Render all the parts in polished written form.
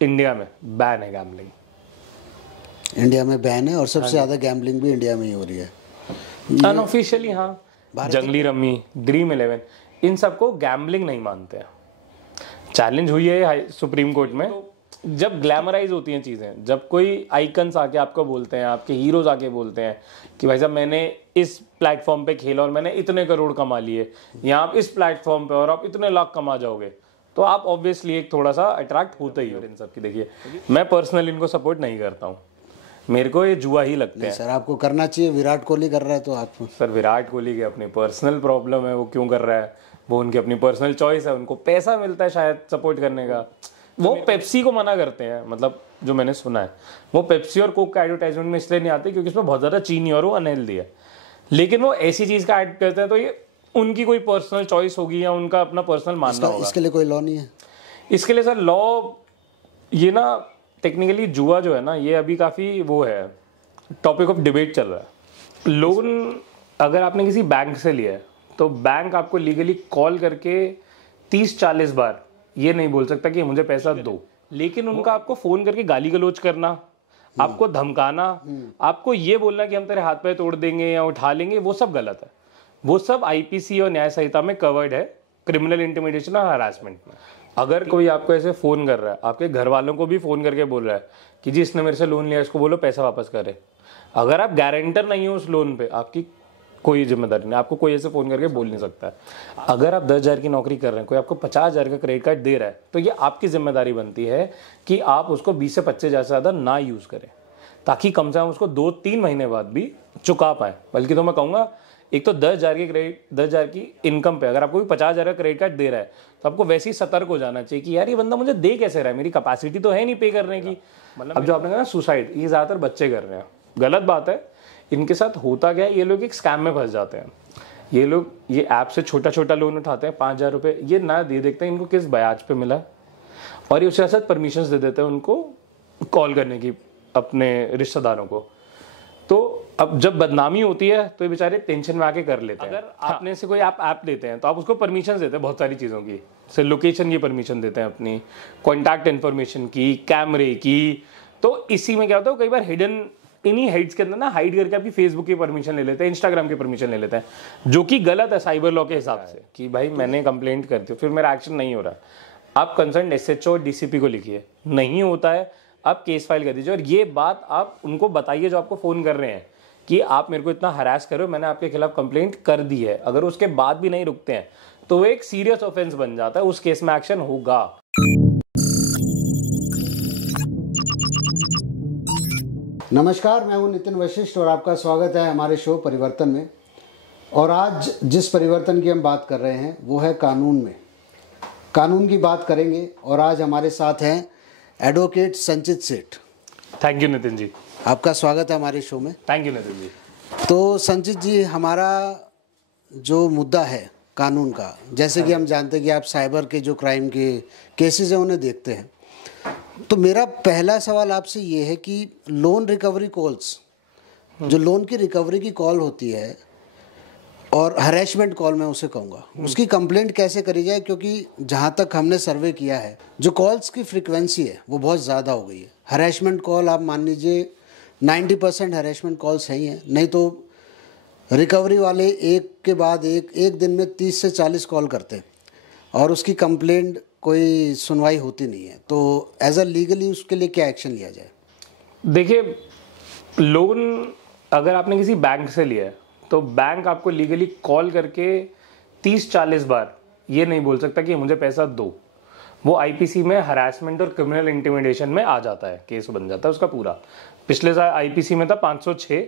India में ban है gambling. India में बैन है और सबसे ज़्यादा गैम्बलिंग भी इंडिया में ही हो रही है अनऑफिशियली। हाँ, जंगली रमी, ड्रीम 11, इन सबको गैम्बलिंग नहीं मानते हैं। चैलेंज हुई है सुप्रीम कोर्ट में। जब ग्लैमराइज होती हैं चीज़ें, जब कोई आइकन्स आके आपको बोलते हैं, आपके हीरोज आके बोलते हैं कि भाई साहब मैंने इस प्लेटफॉर्म पे खेला और मैंने इतने करोड़ कमा लिए, या आप इस प्लेटफॉर्म पे और आप इतने लाख कमा जाओगे, तो आप ऑब्वियसली एक थोड़ा सा अट्रैक्ट होते ही हो इन सब की। देखिए, मैं पर्सनली इनको सपोर्ट नहीं करता हूँ, मेरे को ये जुआ ही लगता है। सर आपको करना चाहिए, विराट कोहली कर रहा है तो आप। सर विराट कोहली की अपनी पर्सनल प्रॉब्लम है, वो क्यों कर रहा है, वो उनकी अपनी पर्सनल चॉइस है, उनको पैसा मिलता है शायद सपोर्ट करने का। वो पेप्सी को मना करते हैं, मतलब जो मैंने सुना है, वो पेप्सी और कोक का एडवर्टाइजमेंट में इसलिए नहीं आते क्योंकि इसमें बहुत ज़्यादा चीनी और वो अनहेल्दी है। लेकिन वो ऐसी चीज़ का ऐड करते हैं तो ये उनकी कोई पर्सनल चॉइस होगी या उनका अपना पर्सनल मानना होगा। इसके लिए कोई लॉ नहीं है? इसके लिए सर लॉ, ये ना टेक्निकली जुआ जो है ना, ये अभी काफ़ी वो है, टॉपिक ऑफ डिबेट चल रहा है। लोन अगर आपने किसी बैंक से लिया है तो बैंक आपको लीगली कॉल करके 30-40 बार ये नहीं बोल सकता कि मुझे पैसा दो, लेकिन उनका आपको फ़ोन करके गाली गलौज करना, आपको धमकाना, आपको ये बोलना कि हम तेरे हाथ पैर तोड़ देंगे या उठा लेंगे, वो सब गलत है। वो सब आईपीसी और न्याय संहिता में कवर्ड है, क्रिमिनल इंटिमिडेशन और हरासमेंट में। अगर कोई आपको ऐसे फ़ोन कर रहा है, आपके घर वालों को भी फ़ोन करके बोल रहा है कि जी इसने मेरे से लोन लिया, इसको बोलो पैसा वापस करे, अगर आप गारंटर नहीं हो उस लोन पे, आपकी कोई जिम्मेदारी नहीं, आपको कोई ऐसे फ़ोन करके बोल नहीं सकता है। अगर आप 10,000 की नौकरी कर रहे हैं, कोई आपको 50,000 का क्रेडिट कार्ड दे रहा है, तो ये आपकी जिम्मेदारी बनती है कि आप उसको 20 से 25,000 से ज़्यादा ना यूज़ करें, ताकि कम से कम उसको 2-3 महीने बाद भी चुका पाएँ। बल्कि तो मैं कहूँगा, एक तो 10,000 की इनकम पे अगर आपको 50,000 का क्रेडिट कार्ड दे रहा है, तो आपको वैसे ही सतर्क हो जाना चाहिए कि यार ये बंदा मुझे दे कैसे रहा है, मेरी कैपेसिटी तो है नहीं पे करने की। मतलब अब जो आपने कहा ना सुसाइड, ये ज़्यादातर बच्चे कर रहे हैं, गलत बात है। इनके साथ होता क्या है, ये लोग एक स्कैम में फंस जाते हैं। ये लोग ये ऐप से छोटा छोटा लोन उठाते हैं, 5,000 रुपये, ये ना दे देखते हैं इनको किस ब्याज पे मिला, और ये उसके साथ परमिशंस दे देते हैं उनको कॉल करने की अपने रिश्तेदारों को। तो अब जब बदनामी होती है तो ये बेचारे टेंशन में आके कर लेते हैं। अगर आपने से कोई आप ऐप लेते हैं तो आप उसको परमिशन देते हैं बहुत सारी चीज़ों की, जैसे लोकेशन की परमिशन देते हैं, अपनी कॉन्टैक्ट इन्फॉर्मेशन की, कैमरे की। तो इसी में क्या होता है, कई बार हिडन इन्हीं हाइड्स के अंदर ना हाइड करके आपकी फेसबुक की परमिशन ले लेते हैं, इंस्टाग्राम की परमिशन ले लेते हैं, जो कि गलत है साइबर लॉ के हिसाब से, कि भाई मैंने कंप्लेंट कर दी, फिर मेरा एक्शन नहीं हो रहा। आप कंसर्न एसएचओ और डीसीपी को लिखिए, नहीं होता है आप केस फाइल कर दीजिए, और ये बात आप उनको बताइए जो आपको फ़ोन कर रहे हैं कि आप मेरे को इतना हरास कर रहे हो, मैंने आपके खिलाफ कंप्लेंट कर दी है। अगर उसके बाद भी नहीं रुकते हैं तो वो एक सीरियस ऑफेंस बन जाता है, उस केस में एक्शन होगा। नमस्कार, मैं हूं नितिन वशिष्ठ और आपका स्वागत है हमारे शो परिवर्तन में। और आज जिस परिवर्तन की हम बात कर रहे हैं वो है कानून में। कानून की बात करेंगे और आज हमारे साथ हैं एडवोकेट संचित सेठ। थैंक यू नितिन जी, आपका स्वागत है हमारे शो में। Thank you Nitin ji. तो संचित जी, हमारा जो मुद्दा है कानून का, जैसे कि हम जानते हैं कि आप साइबर के जो क्राइम के केसेस हैं उन्हें देखते हैं, तो मेरा पहला सवाल आपसे ये है कि लोन रिकवरी कॉल्स, जो लोन की रिकवरी की कॉल होती है और हरेसमेंट कॉल मैं उसे कहूँगा, उसकी कंप्लेंट कैसे करी जाए? क्योंकि जहाँ तक हमने सर्वे किया है, जो कॉल्स की फ्रीक्वेंसी है वो बहुत ज़्यादा हो गई है। हरेसमेंट कॉल आप मान लीजिए 90% हरेसमेंट कॉल्स है ही हैं, नहीं तो रिकवरी वाले एक के बाद एक दिन में 30 से 40 कॉल करते हैं और उसकी कंप्लेंट कोई सुनवाई होती नहीं है। तो एज अ लीगली उसके लिए क्या एक्शन लिया जाए? देखिए, लोन अगर आपने किसी बैंक से लिया है तो बैंक आपको लीगली कॉल करके 30-40 बार ये नहीं बोल सकता कि मुझे पैसा दो। वो आईपीसी में हरासमेंट और क्रिमिनल इंटिमिडेशन में आ जाता है, केस बन जाता है उसका पूरा। पिछले साल आईपीसी में था 506,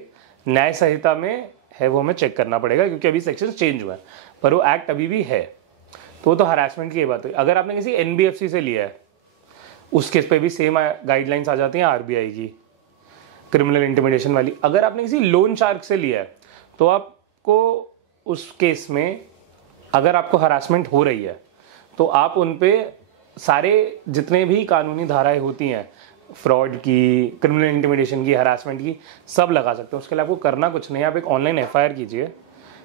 न्याय संहिता में है, वो हमें चेक करना पड़ेगा क्योंकि अभी सेक्शन चेंज हुआ है, पर वो एक्ट अभी भी है। तो हरासमेंट की बात हुई। अगर आपने किसी एनबीएफसी से लिया है, उस केस पे भी सेम गाइडलाइंस आ जाती हैं आरबीआई की, क्रिमिनल इंटिमिडेशन वाली। अगर आपने किसी लोन शार्क से लिया है तो आपको उस केस में अगर आपको हरासमेंट हो रही है तो आप उन पे सारे जितने भी कानूनी धाराएं होती हैं, फ्रॉड की, क्रिमिनल इंटिमिडेशन की, हरासमेंट की, सब लगा सकते हैं। उसके लिए आपको करना कुछ नहीं, आप एक ऑनलाइन एफआईआर कीजिए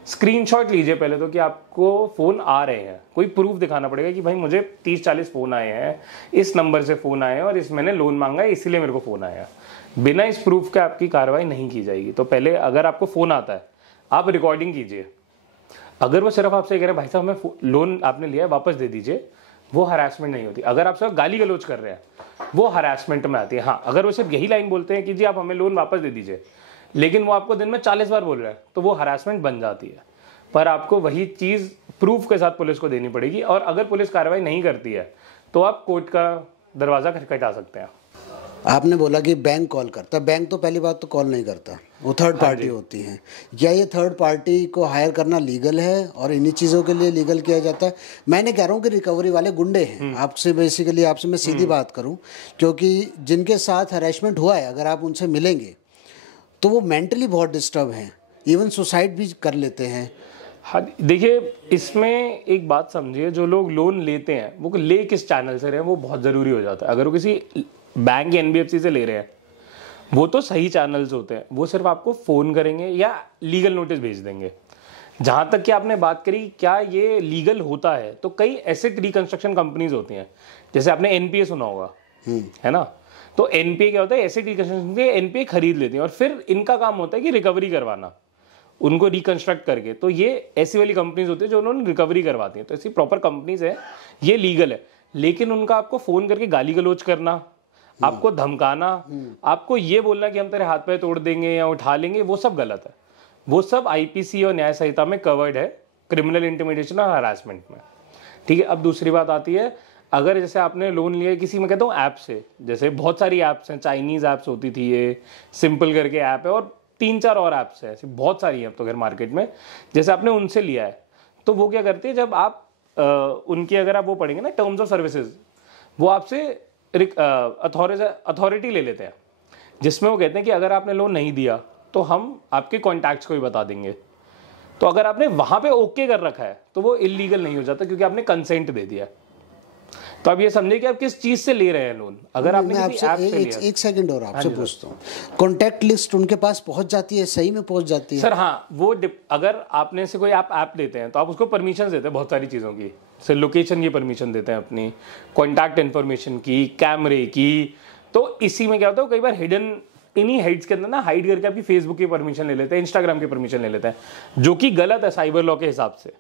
स्क्रीनशॉट लीजिए पहले तो कि आपको फ़ोन आ रहे हैं, कोई प्रूफ दिखाना पड़ेगा कि भाई मुझे 30-40 फ़ोन आए हैं, इस नंबर से फ़ोन आए हैं और इस मैंने लोन मांगा है इसलिए मेरे को फ़ोन आया। बिना इस प्रूफ के आपकी कार्रवाई नहीं की जाएगी। तो पहले अगर आपको फ़ोन आता है आप रिकॉर्डिंग कीजिए। अगर वो सिर्फ आपसे कह रहे हैं भाई साहब हमें लोन आपने लिया है वापस दे दीजिए, वो हरासमेंट नहीं होती। अगर आप सिर्फ गाली गलौज कर रहे हैं वो हरासमेंट में आती है। हाँ, अगर वो सिर्फ यही लाइन बोलते हैं कि जी आप हमें लोन वापस दे दीजिए, लेकिन वो आपको दिन में 40 बार बोल रहा है, तो वो हरासमेंट बन जाती है। पर आपको वही चीज़ प्रूफ के साथ पुलिस को देनी पड़ेगी, और अगर पुलिस कार्रवाई नहीं करती है तो आप कोर्ट का दरवाज़ा खटखटा सकते हैं। आपने बोला कि बैंक कॉल करता है, बैंक तो पहली बात तो कॉल नहीं करता, वो थर्ड पार्टी होती है। क्या ये थर्ड पार्टी को हायर करना लीगल है और इन्हीं चीज़ों के लिए लीगल किया जाता है? मैंने कह रहा हूँ कि रिकवरी वाले गुंडे हैं। आपसे बेसिकली आपसे मैं सीधी बात करूँ, क्योंकि जिनके साथ हरेसमेंट हुआ है अगर आप उनसे मिलेंगे तो वो मेंटली बहुत डिस्टर्ब हैं, इवन सुसाइड भी कर लेते हैं। हाँ, देखिए इसमें एक बात समझिए, जो लोग लोन लेते हैं वो ले किस चैनल से रहे हैं वो बहुत ज़रूरी हो जाता है। अगर वो किसी बैंक या एनबीएफसी से ले रहे हैं वो तो सही चैनल्स होते हैं, वो सिर्फ आपको फ़ोन करेंगे या लीगल नोटिस भेज देंगे। जहाँ तक कि आपने बात करी क्या ये लीगल होता है, तो कई एसेट रिकंस्ट्रक्शन कंपनीज होती हैं, जैसे आपने एनपीए सुना होगा, है ना। तो एनपीए क्या होता है, एसेट रिकंस्ट्रक्शन के एनपीए खरीद लेती हैं और फिर इनका काम होता है कि रिकवरी करवाना, उनको रिकंस्ट्रक्ट करके। तो ये ऐसी वाली कंपनीज होती है जो उन्होंने रिकवरी करवाती हैं। तो ऐसी प्रॉपर कंपनीज है, ये लीगल है। लेकिन उनका आपको फ़ोन करके गाली गलौज करना, आपको धमकाना, आपको ये बोलना कि हम तेरे हाथ पैर तोड़ देंगे या उठा लेंगे, वो सब गलत है। वो सब आईपीसी और न्याय संहिता में कवर्ड है, क्रिमिनल इंटिमिडेशन और हरासमेंट में। ठीक है, अब दूसरी बात आती है, अगर जैसे आपने लोन लिया किसी, मैं कहता हूँ ऐप से, जैसे बहुत सारी ऐप्स हैं, चाइनीज़ ऐप्स होती थी, ये सिंपल करके ऐप है और 3-4 और ऐप्स है, ऐसी बहुत सारी हैं अब तो खैर मार्केट में। जैसे आपने उनसे लिया है तो वो क्या करते हैं, जब आप उनकी अगर आप वो पढ़ेंगे ना टर्म्स ऑफ सर्विसेज, वो आपसे अथॉरिटी ले लेते हैं, जिसमें वो कहते हैं कि अगर आपने लोन नहीं दिया तो हम आपके कॉन्टैक्ट्स को भी बता देंगे। तो अगर आपने वहां पे ओके कर रखा है तो वो इलीगल नहीं हो जाता, क्योंकि आपने कंसेंट दे दिया। तो आप ये समझिए कि आप किस चीज से ले रहे हैं लोन। अगर आपने किसी ऐप से लिया, एक सेकंड और आपसे पूछता हूँ, कॉन्टैक्ट लिस्ट उनके पास पहुंच जाती है, सही में पहुंच जाती है? सर हाँ, वो अगर आपने से कोई आप ऐप लेते हैं तो आप उसको परमिशन देते हैं बहुत सारी चीज़ों की। सर लोकेशन की परमिशन देते हैं, अपनी कॉन्टैक्ट इन्फॉर्मेशन की, कैमरे की। तो इसी में क्या होता है, कई बार हिडन इन्हीं हाइड्स के अंदर ना हाइड करके आपकी फेसबुक की परमिशन ले लेते हैं, इंस्टाग्राम की परमिशन ले लेते हैं, जो कि गलत है साइबर लॉ के हिसाब से।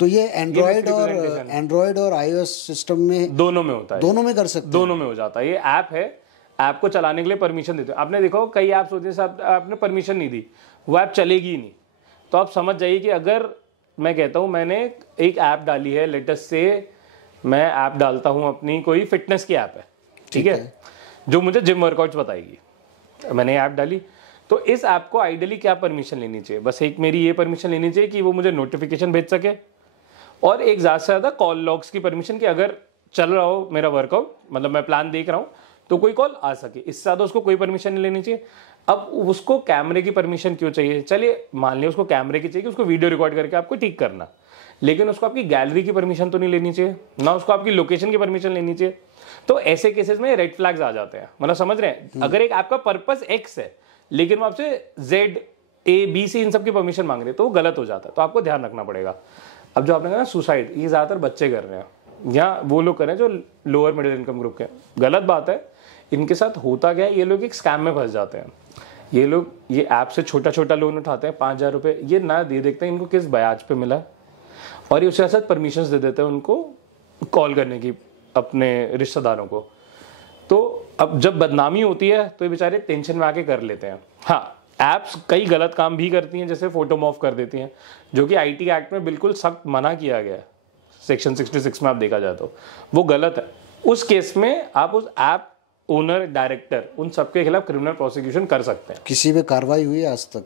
तो ये एंड्रॉयड और iOS सिस्टम में दोनों में होता है, दोनों में कर सकते हैं, दोनों में हो जाता है। ये ऐप है, ऐप को चलाने के लिए परमिशन देते हो। आपने देखो कई ऐप्स होती है, आपने परमिशन नहीं दी, वो ऐप चलेगी ही नहीं। तो आप समझ जाइए कि अगर मैं कहता हूँ मैंने एक ऐप डाली है, लेटेस्ट से मैं ऐप डालता हूँ अपनी, कोई फिटनेस की ऐप है, ठीक है, जो मुझे जिम वर्कआउट्स बताएगी, मैंने ऐप डाली। तो इस ऐप को आइडियली क्या परमिशन लेनी चाहिए, बस एक मेरी ये परमिशन लेनी चाहिए कि वो मुझे नोटिफिकेशन भेज सके, और एक ज़्यादा से ज़्यादा कॉल लॉग्स की परमिशन, कि अगर चल रहा हो मेरा वर्कआउट, मतलब मैं प्लान देख रहा हूँ, तो कोई कॉल आ सके। इससे ज़्यादा उसको कोई परमिशन नहीं लेनी चाहिए। अब उसको कैमरे की परमिशन क्यों चाहिए? चलिए मान लिया उसको कैमरे की चाहिए कि उसको वीडियो रिकॉर्ड करके आपको ठीक करना, लेकिन उसको आपकी गैलरी की परमिशन तो नहीं लेनी चाहिए, ना उसको आपकी लोकेशन की परमिशन लेनी चाहिए। तो ऐसे केसेस में रेड फ्लैग्स आ जाते हैं, मतलब समझ रहे हैं। अगर एक आपका पर्पस एक्स है लेकिन वो आपसे जेड ए बी सी इन सब की परमिशन मांग रहे हैं, तो वो गलत हो जाता है। तो आपको ध्यान रखना पड़ेगा। अब जो आपने कहा ना सुसाइड, ये ज़्यादातर बच्चे कर रहे हैं या वो लोग कर रहे हैं जो लोअर मिडिल इनकम ग्रुप के, गलत बात है। इनके साथ होता क्या है, ये लोग एक स्कैम में फंस जाते हैं। ये लोग ये ऐप से छोटा छोटा लोन उठाते हैं, 5,000 रुपये, ये ना दे देखते हैं इनको किस ब्याज पे मिला, और ये उसके साथ परमिशंस दे देते हैं उनको कॉल करने की अपने रिश्तेदारों को। तो अब जब बदनामी होती है तो ये बेचारे टेंशन में आके कर लेते हैं। हाँ, ऐप्स कई गलत काम भी करती हैं, जैसे फोटो मॉर्फ कर देती हैं, जो कि आईटी एक्ट में बिल्कुल सख्त मना किया गया है, सेक्शन 66 में आप देखा जाए तो वो गलत है। उस केस में आप उस ऐप ओनर, डायरेक्टर, उन सबके खिलाफ क्रिमिनल प्रोसिक्यूशन कर सकते हैं। किसी पे कार्रवाई हुई आज तक?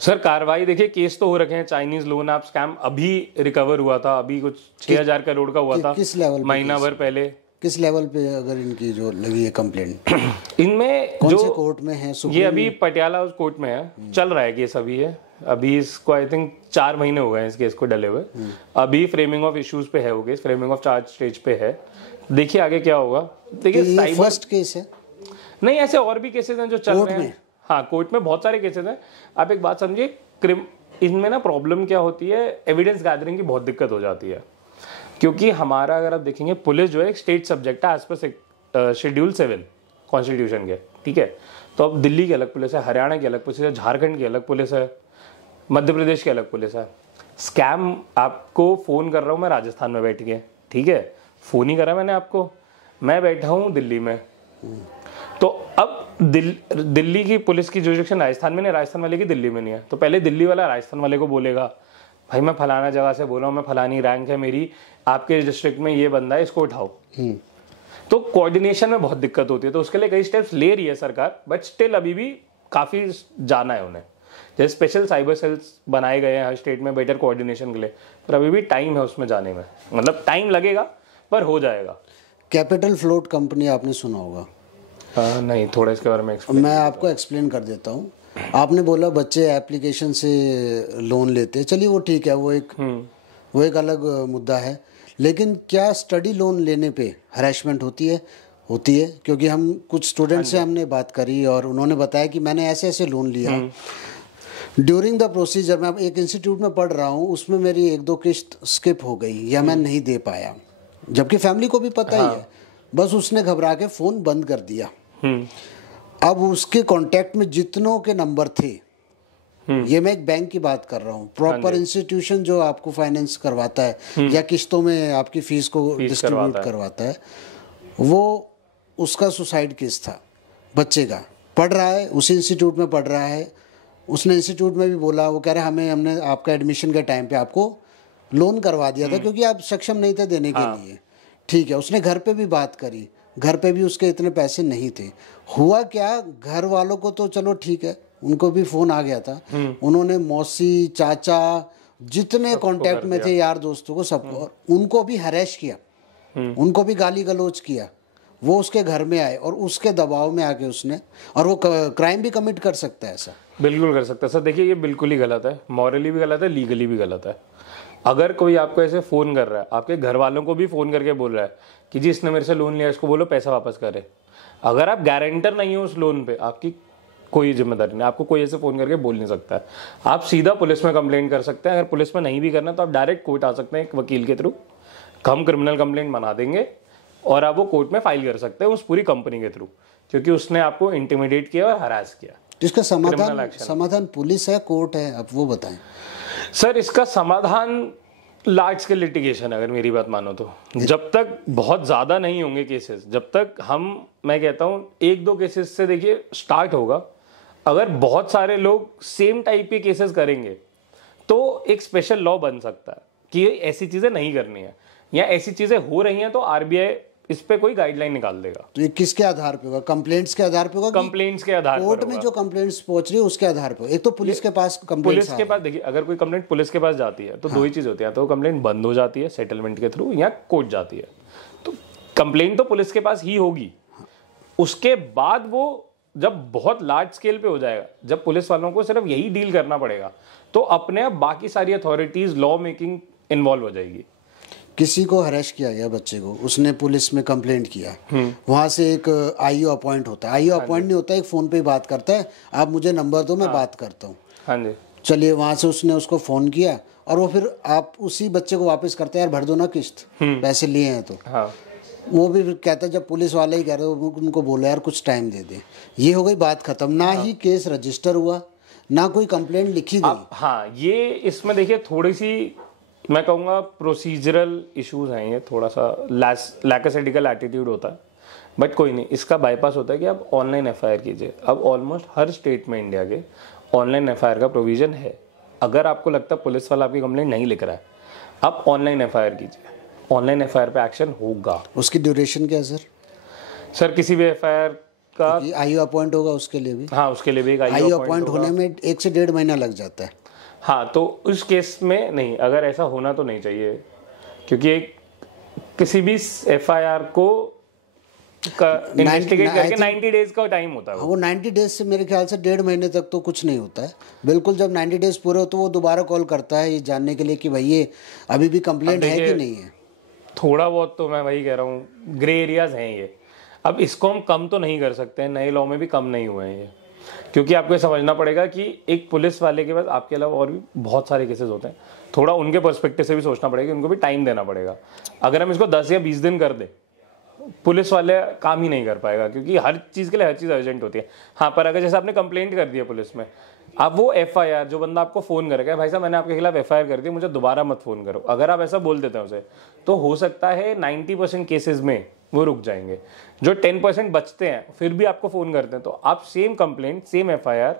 सर कार्रवाई देखिए, केस तो हो रखे हैं। चाइनीज लोन ऐप स्कैम अभी रिकवर हुआ था, अभी कुछ 6,000 करोड़ का हुआ था, किस लेवल महीना भर पहले। किस लेवल पे अगर इनकी जो लगी है कंप्लेंट, इनमें कौन जो से कोर्ट में है? ये अभी पटियाला कोर्ट में है, चल रहा है केस अभी है। अभी इसको आई थिंक 4 महीने हो गए हैं इस केस को डले हुए। अभी फ्रेमिंग ऑफ इश्यूज पे है वो case, framing of charge stage पे है। देखिए आगे क्या होगा। देखिए ये फर्स्ट केस है? नहीं, ऐसे और भी केसेस हैं जो चल रहे हैं। हाँ, कोर्ट में बहुत सारे केसेस हैं। आप एक बात समझिए, इनमें ना प्रॉब्लम क्या होती है, एविडेंस गैदरिंग की बहुत दिक्कत हो जाती है। क्योंकि हमारा अगर आप देखेंगे पुलिस जो है एक स्टेट सब्जेक्ट है एज पर शेड्यूल 7 कॉन्स्टिट्यूशन के, ठीक है। तो अब दिल्ली की अलग पुलिस है, हरियाणा की अलग पुलिस है, झारखंड की अलग पुलिस है, मध्य प्रदेश की अलग पुलिस है। स्कैम आपको फ़ोन कर रहा हूँ मैं राजस्थान में बैठ के, ठीक है, फ़ोन ही करा मैंने आपको, मैं बैठा हूँ दिल्ली में। तो अब दिल्ली की पुलिस की जुरिडिक्शन राजस्थान में नहीं, राजस्थान वाले की दिल्ली में नहीं है। तो पहले दिल्ली वाला राजस्थान वाले को बोलेगा भाई मैं फलाना जगह से बोल रहा हूँ, मैं फलानी रैंक है मेरी, आपके डिस्ट्रिक्ट में ये बंदा है, इसको उठाओ। तो कोऑर्डिनेशन में बहुत दिक्कत होती है। तो उसके लिए कई स्टेप्स ले रही है सरकार, बट स्टिल अभी भी काफ़ी जाना है उन्हें। जैसे स्पेशल साइबर सेल्स बनाए गए हैं हर स्टेट में बेटर कोऑर्डिनेशन के लिए, पर अभी भी टाइम है उसमें जाने में, मतलब टाइम लगेगा पर हो जाएगा। कैपिटल फ्लोट कंपनी आपने सुना होगा? नहीं, थोड़ा इसके बारे में मैं आपको एक्सप्लेन कर देता हूँ। आपने बोला बच्चे एप्लीकेशन से लोन लेते हैं, चलिए वो ठीक है, वो एक अलग मुद्दा है। लेकिन क्या स्टडी लोन लेने पे हरेसमेंट होती है? होती है, क्योंकि हम कुछ स्टूडेंट से हमने बात करी और उन्होंने बताया कि मैंने ऐसे ऐसे लोन लिया। ड्यूरिंग द प्रोसीजर मैं एक इंस्टीट्यूट में पढ़ रहा हूँ, उसमें मेरी 1-2 किस्त स्किप हो गई या मैं नहीं दे पाया, जबकि फैमिली को भी पता ही है। बस उसने घबरा के फ़ोन बंद कर दिया। अब उसके कांटेक्ट में जितनों के नंबर थे, ये मैं एक बैंक की बात कर रहा हूँ, प्रॉपर इंस्टीट्यूशन जो आपको फाइनेंस करवाता है या किस्तों में आपकी फीस को डिस्ट्रीब्यूट करवाता है, वो उसका सुसाइड केस था। बच्चे का पढ़ रहा है, उसी इंस्टीट्यूट में पढ़ रहा है, उसने इंस्टीट्यूट में भी बोला, वो कह रहे हमने आपका एडमिशन के टाइम पे आपको लोन करवा दिया था क्योंकि आप सक्षम नहीं थे देने के लिए, ठीक है। उसने घर पे भी बात करी, घर पे भी उसके इतने पैसे नहीं थे। हुआ क्या, घर वालों को तो चलो ठीक है, उनको भी फ़ोन आ गया था, उन्होंने मौसी चाचा जितने कांटेक्ट में थे यार दोस्तों को सबको, उनको भी हरेश किया, उनको भी गाली गलौज किया। वो उसके घर में आए और उसके दबाव में आके उसने, और वो क्राइम भी कमिट कर सकता है। ऐसा बिल्कुल कर सकता है सर। देखिए ये बिल्कुल ही गलत है, मॉरली भी गलत है, लीगली भी गलत है। अगर कोई आपको ऐसे फ़ोन कर रहा है, आपके घर वालों को भी फ़ोन करके बोल रहा है कि जी इसने मेरे से लोन लिया, इसको बोलो पैसा वापस करे, अगर आप गारंटर नहीं हो उस लोन पे, आपकी कोई जिम्मेदारी नहीं, आपको कोई ऐसे फ़ोन करके बोल नहीं सकता है। आप सीधा पुलिस में कंप्लेंट कर सकते हैं। अगर पुलिस में नहीं भी करना तो आप डायरेक्ट कोर्ट आ सकते हैं एक वकील के थ्रू, हम क्रिमिनल कंप्लेंट बना देंगे और आप वो कोर्ट में फाइल कर सकते हैं उस पूरी कंपनी के थ्रू, क्योंकि उसने आपको इंटिमिडेट किया और हरास किया। इसका समाधान पुलिस है, कोर्ट है, आप वो बताएं सर। इसका समाधान लार्ज स्केल लिटिगेशन, अगर मेरी बात मानो तो, जब तक बहुत ज़्यादा नहीं होंगे केसेस, जब तक मैं कहता हूँ 1-2 केसेस से देखिए स्टार्ट होगा। अगर बहुत सारे लोग सेम टाइप के केसेस करेंगे तो एक स्पेशल लॉ बन सकता है कि ऐसी चीज़ें नहीं करनी है, या ऐसी चीज़ें हो रही हैं तो आरबीआई इस पे कोई गाइडलाइन निकाल देगा। तो ये किसके आधार पे होगा? कंप्लेंट्स के आधार पे होगा? कंप्लेंट्स के आधार पर, कोर्ट में जो कंप्लेंट्स पहुंच रही है उसके आधार पर। एक तो पुलिस के पास पुलिस के पास देखिए, अगर कोई कंप्लेंट पुलिस के पास जाती है तो 2 ही चीज़ होती है, तो कंप्लेंट बंद हो जाती है सेटलमेंट के थ्रू, या कोर्ट जाती है। तो कंप्लेंट तो पुलिस के पास ही होगी। उसके बाद वो जब बहुत लार्ज स्केल पे हो जाएगा, जब पुलिस वालों को सिर्फ यही डील करना पड़ेगा, तो अपने आप बाकी सारी अथॉरिटीज लॉ मेकिंग इन्वॉल्व हो जाएगी। किसी को हरेश किया गया बच्चे को, उसने पुलिस में कंप्लेंट किया, वहाँ से एक आईओ अपॉइंट होता है, आईओ अपॉइंट नहीं होता, एक फ़ोन पे बात करता है, आप मुझे नंबर दो मैं बात करता हूँ। हाँ जी, चलिए वहाँ से उसने उसको फ़ोन किया और वो फिर आप उसी बच्चे को वापस करते हैं, यार भर दो ना किस्त, पैसे लिए हैं तो। हाँ, वो भी कहता है, जब पुलिस वाले ही कह रहे हो उनको बोलो यार कुछ टाइम दे दें। ये हो गई बात खत्म, ना ही केस रजिस्टर हुआ, ना कोई कंप्लेंट लिखी गई। हाँ, ये इसमें देखिए थोड़ी सी मैं कहूँगा प्रोसीजरल इश्यूज हैं, ये थोड़ा सा लैकेसेटिकल एटीट्यूड होता है, बट कोई नहीं, इसका बाईपास होता है कि आप ऑनलाइन एफआईआर कीजिए। अब ऑलमोस्ट हर स्टेट में इंडिया के ऑनलाइन एफआईआर का प्रोविजन है। अगर आपको लगता है पुलिस वाला आपकी कंप्लेंट नहीं लिख रहा है, आप ऑनलाइन एफआईआर कीजिए, ऑनलाइन एफआईआर पे एक्शन होगा। उसकी ड्यूरेशन क्या है सर? किसी भी एफआईआर का आईओ अपॉइंट होगा उसके लिए भी? हाँ, उसके लिए भी एक आईओ अपॉइंट होने में 1 से 1.5 महीना लग जाता है। हाँ, तो उस केस में नहीं, अगर ऐसा होना तो नहीं चाहिए, क्योंकि किसी भी एफआईआर को इन्वेस्टिगेट करके 90 डेज का टाइम होता है। वो 90 डेज से मेरे ख्याल से 1.5 महीने तक तो कुछ नहीं होता है। बिल्कुल जब 90 डेज पूरे हो तो वो दोबारा कॉल करता है ये जानने के लिए कि भाई ये अभी भी कंप्लेंट है कि नहीं है। थोड़ा बहुत तो मैं वही कह रहा हूँ, ग्रे एरियाज हैं ये। अब इसको हम कम तो नहीं कर सकते हैं, नए लॉ में भी कम नहीं हुए हैं ये, क्योंकि आपको ये समझना पड़ेगा कि एक पुलिस वाले के पास आपके अलावा और भी बहुत सारे केसेस होते हैं, थोड़ा उनके पर्सपेक्टिव से भी सोचना पड़ेगा, उनको भी टाइम देना पड़ेगा। अगर हम इसको 10 या 20 दिन कर दें, पुलिस वाले काम ही नहीं कर पाएगा, क्योंकि हर चीज़ के लिए हर चीज़ अर्जेंट होती है। हाँ, पर अगर जैसे आपने कंप्लेंट कर दी है पुलिस में, आप वो FIR, जो बंदा आपको फ़ोन करेगा, भाई साहब मैंने आपके खिलाफ FIR कर दी, मुझे दोबारा मत फ़ोन करो, अगर आप ऐसा बोल देते हैं उसे, तो हो सकता है 90% केसेस में वो रुक जाएंगे। जो 10% बचते हैं फिर भी आपको फ़ोन करते हैं, तो आप सेम कंप्लेंट, सेम FIR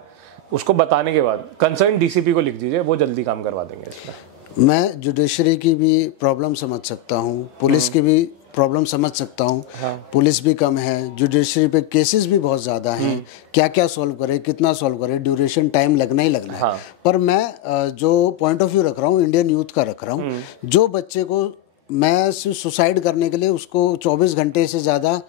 उसको बताने के बाद कंसर्न DCP को लिख दीजिए, वो जल्दी काम करवा देंगे इसमें। मैं जुडिशरी की भी प्रॉब्लम समझ सकता हूँ, पुलिस की भी प्रॉब्लम समझ सकता हूँ। पुलिस भी कम है, जुडिशरी पे केसेस भी बहुत ज़्यादा हैं, क्या क्या सॉल्व करे, कितना सॉल्व करे, ड्यूरेशन टाइम लगना ही लगना है। पर मैं जो पॉइंट ऑफ व्यू रख रहा हूँ इंडियन यूथ का रख रहा हूँ, जो बच्चे को मैं सुसाइड करने के लिए उसको 24 घंटे से ज़्यादा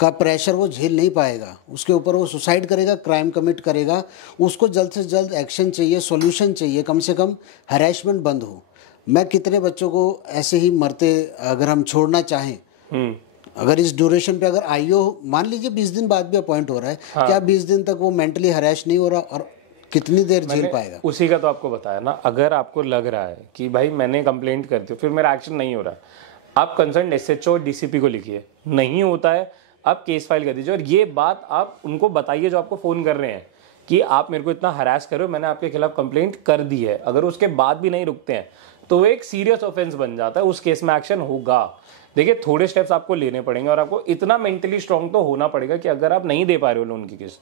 का प्रेशर वो झेल नहीं पाएगा, उसके ऊपर वो सुसाइड करेगा, क्राइम कमिट करेगा, उसको जल्द से जल्द एक्शन चाहिए, सॉल्यूशन चाहिए, कम से कम हरेसमेंट बंद हो। मैं कितने बच्चों को ऐसे ही मरते अगर हम छोड़ना चाहें, अगर इस ड्यूरेशन पे अगर आईओ मान लीजिए 20 दिन बाद भी अपॉइंट हो रहा है, क्या 20 दिन तक वो मेंटली हरेस नहीं हो रहा, और कितनी देर झेल पाएगा? उसी का तो आपको बताया ना, अगर आपको लग रहा है कि भाई मैंने कंप्लेंट कर दी फिर मेरा एक्शन नहीं हो रहा है, आप कंसर्न SHO और DCP को लिखिए, नहीं होता है आप केस फाइल कर दीजिए, और ये बात आप उनको बताइए जो आपको फ़ोन कर रहे हैं कि आप मेरे को इतना हरास कर रहे हो, मैंने आपके खिलाफ कंप्लेंट कर दी है। अगर उसके बाद भी नहीं रुकते हैं तो वो एक सीरियस ऑफेंस बन जाता है, उस केस में एक्शन होगा। देखिए, थोड़े स्टेप्स आपको लेने पड़ेंगे, और आपको इतना मेंटली स्ट्रांग तो होना पड़ेगा कि अगर आप नहीं दे पा रहे हो लोन की किस्त,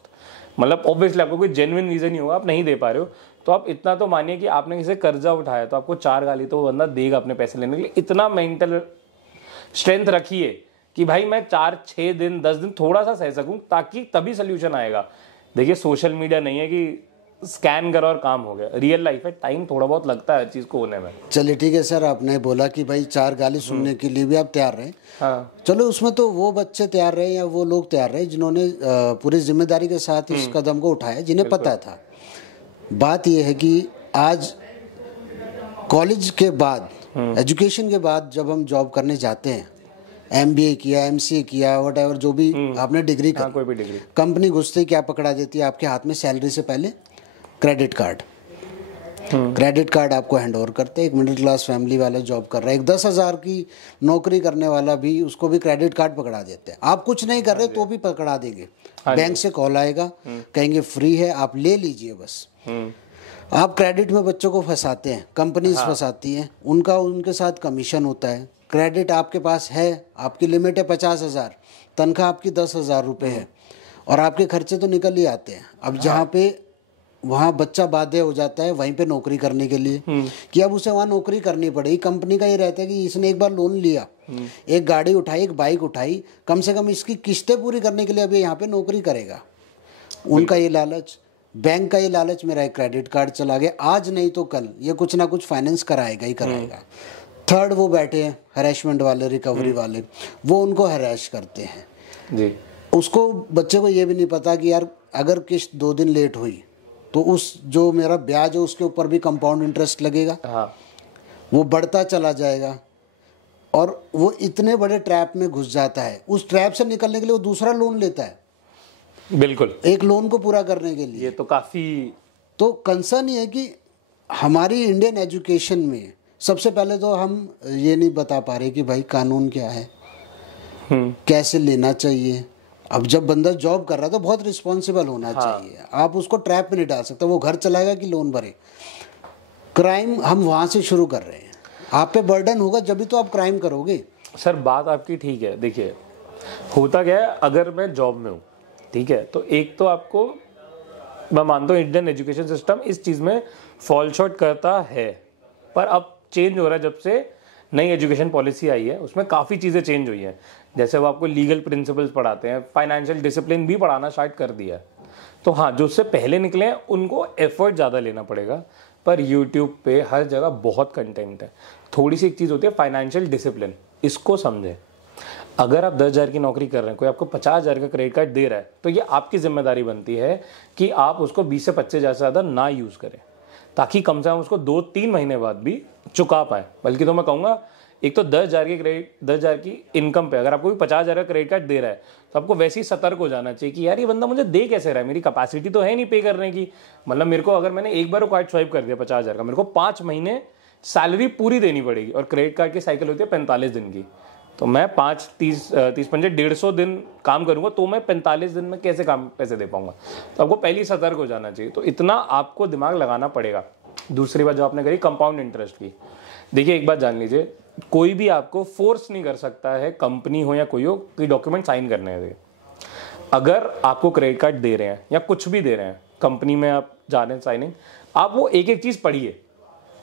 मतलब ऑब्वियसली आपको कोई जेन्युइन रीजन नहीं होगा, आप नहीं दे पा रहे हो, तो आप इतना तो मानिए कि आपने किसी कर्जा उठाया तो आपको 4 गाली तो वो बंदा देगा अपने पैसे लेने के लिए। इतना मेंटल स्ट्रेंथ रखिए कि भाई मैं 4-6 दिन 10 दिन थोड़ा सा सह सकूं, ताकि तभी सोल्यूशन आएगा। देखिए, सोशल मीडिया नहीं है कि स्कैन करो और काम हो गया, रियल लाइफ है, टाइम थोड़ा बहुत लगता है हर चीज़ को होने में। चलिए ठीक है सर, आपने बोला कि भाई 4 गाली सुनने के लिए भी आप तैयार रहे। हाँ, चलो उसमें तो वो बच्चे तैयार रहे या वो लोग तैयार रहे जिन्होंने पूरी जिम्मेदारी के साथ इस कदम को उठाया, जिन्हें पता था। बात यह है कि आज कॉलेज के बाद, एजुकेशन के बाद जब हम जॉब करने जाते हैं, MBA किया, MCA किया, वट जो भी आपने डिग्री हाँ, की, कोई भी डिग्री, कंपनी घुसते ही क्या पकड़ा देती है आपके हाथ में? सैलरी से पहले क्रेडिट कार्ड। क्रेडिट कार्ड आपको हैंड ओवर करते हैं। एक मिडिल क्लास फैमिली वाला जॉब कर रहा है, एक 10,000 की नौकरी करने वाला भी, उसको भी क्रेडिट कार्ड पकड़ा देते हैं। आप कुछ नहीं कर रहे तो भी पकड़ा देंगे, बैंक से कॉल आएगा, कहेंगे फ्री है, आप ले लीजिए बस। आप क्रेडिट में बच्चों को फंसाते हैं, कंपनीज फंसाती हैं, उनके साथ कमीशन होता है। क्रेडिट आपके पास है, आपकी लिमिट है 50,000, तनख्वाह आपकी 10,000 रुपये है, और आपके खर्चे तो निकल ही आते हैं। अब जहाँ पे वहाँ बच्चा बाध्य हो जाता है वहीं पे नौकरी करने के लिए, कि अब उसे वहाँ नौकरी करनी पड़ेगी। कंपनी का ये रहता है कि इसने एक बार लोन लिया, एक गाड़ी उठाई, एक बाइक उठाई, कम से कम इसकी किस्तें पूरी करने के लिए अभी यहाँ पे नौकरी करेगा। उनका ये लालच, बैंक का ये लालच, मेरा एक क्रेडिट कार्ड चला गया, आज नहीं तो कल ये कुछ ना कुछ फाइनेंस कराएगा ही कराएगा। थर्ड, वो बैठे हैं हरेसमेंट वाले, रिकवरी वाले, वो उनको हरेस करते हैं जी। उसको, बच्चे को ये भी नहीं पता कि यार अगर किस्त 2 दिन लेट हुई तो उस जो मेरा ब्याज है उसके ऊपर भी कंपाउंड इंटरेस्ट लगेगा। हाँ, वो बढ़ता चला जाएगा, और वो इतने बड़े ट्रैप में घुस जाता है। उस ट्रैप से निकलने के लिए वो दूसरा लोन लेता है, बिल्कुल, एक लोन को पूरा करने के लिए। ये तो काफ़ी, तो कंसर्न ये है कि हमारी इंडियन एजुकेशन में सबसे पहले तो हम ये नहीं बता पा रहे कि भाई कानून क्या है, कैसे लेना चाहिए। अब जब बंदा जॉब कर रहा है तो बहुत रिस्पॉन्सिबल होना चाहिए, आप उसको ट्रैप में नहीं डाल सकते, वो घर चलाएगा कि लोन भरे। क्राइम हम वहाँ से शुरू कर रहे हैं, आप पे बर्डन होगा जब भी तो आप क्राइम करोगे। सर बात आपकी ठीक है। देखिए, होता क्या है, अगर मैं जॉब में हूँ, ठीक है, तो एक तो आपको, मैं मानता हूँ इंडियन एजुकेशन सिस्टम इस चीज़ में फॉल शॉर्ट करता है, पर अब चेंज हो रहा है। जब से नई एजुकेशन पॉलिसी आई है उसमें काफ़ी चीज़ें चेंज हुई हैं। जैसे वो आपको लीगल प्रिंसिपल्स पढ़ाते हैं, फाइनेंशियल डिसिप्लिन भी पढ़ाना स्टार्ट कर दिया है। तो हाँ, जो उससे पहले निकले हैं उनको एफर्ट ज़्यादा लेना पड़ेगा, पर यूट्यूब पे हर जगह बहुत कंटेंट है। थोड़ी सी एक चीज़ होती है फाइनेंशियल डिसिप्लिन, इसको समझें। अगर आप 10,000 की नौकरी कर रहे हैं, कोई आपको 50,000 का क्रेडिट कार्ड दे रहा है, तो ये आपकी जिम्मेदारी बनती है कि आप उसको 20 से 25,000 से ज़्यादा ना यूज़ करें, ताकि कम से कम उसको 2-3 महीने बाद भी चुका पाए। बल्कि तो मैं कहूँगा एक तो 10,000 की इनकम पे अगर आपको 50,000 का क्रेडिट कार्ड दे रहा है तो आपको वैसे ही सतर्क हो जाना चाहिए कि यार ये बंदा मुझे दे कैसे रहा है, मेरी कैपेसिटी तो है नहीं पे करने की। मतलब मेरे को अगर मैंने एक बार वो कार्ड स्वाइप कर दिया 50,000 का, मेरे को 5 महीने सैलरी पूरी देनी पड़ेगी, और क्रेडिट कार्ड की साइकिल होती है 45 दिन की। तो मैं 150 दिन काम करूंगा तो मैं 45 दिन में कैसे काम पैसे दे पाऊंगा। तो आपको पहले ही सतर्क हो जाना चाहिए, तो इतना आपको दिमाग लगाना पड़ेगा। दूसरी बात जो आपने करी कंपाउंड इंटरेस्ट की, देखिए एक बात जान लीजिए, कोई भी आपको फोर्स नहीं कर सकता है, कंपनी हो या कोई हो, कोई डॉक्यूमेंट साइन करने दे। अगर आपको क्रेडिट कार्ड दे रहे हैं या कुछ भी दे रहे हैं, कंपनी में आप जा रहे हैं साइनिंग, आप वो एक एक चीज़ पढ़िए।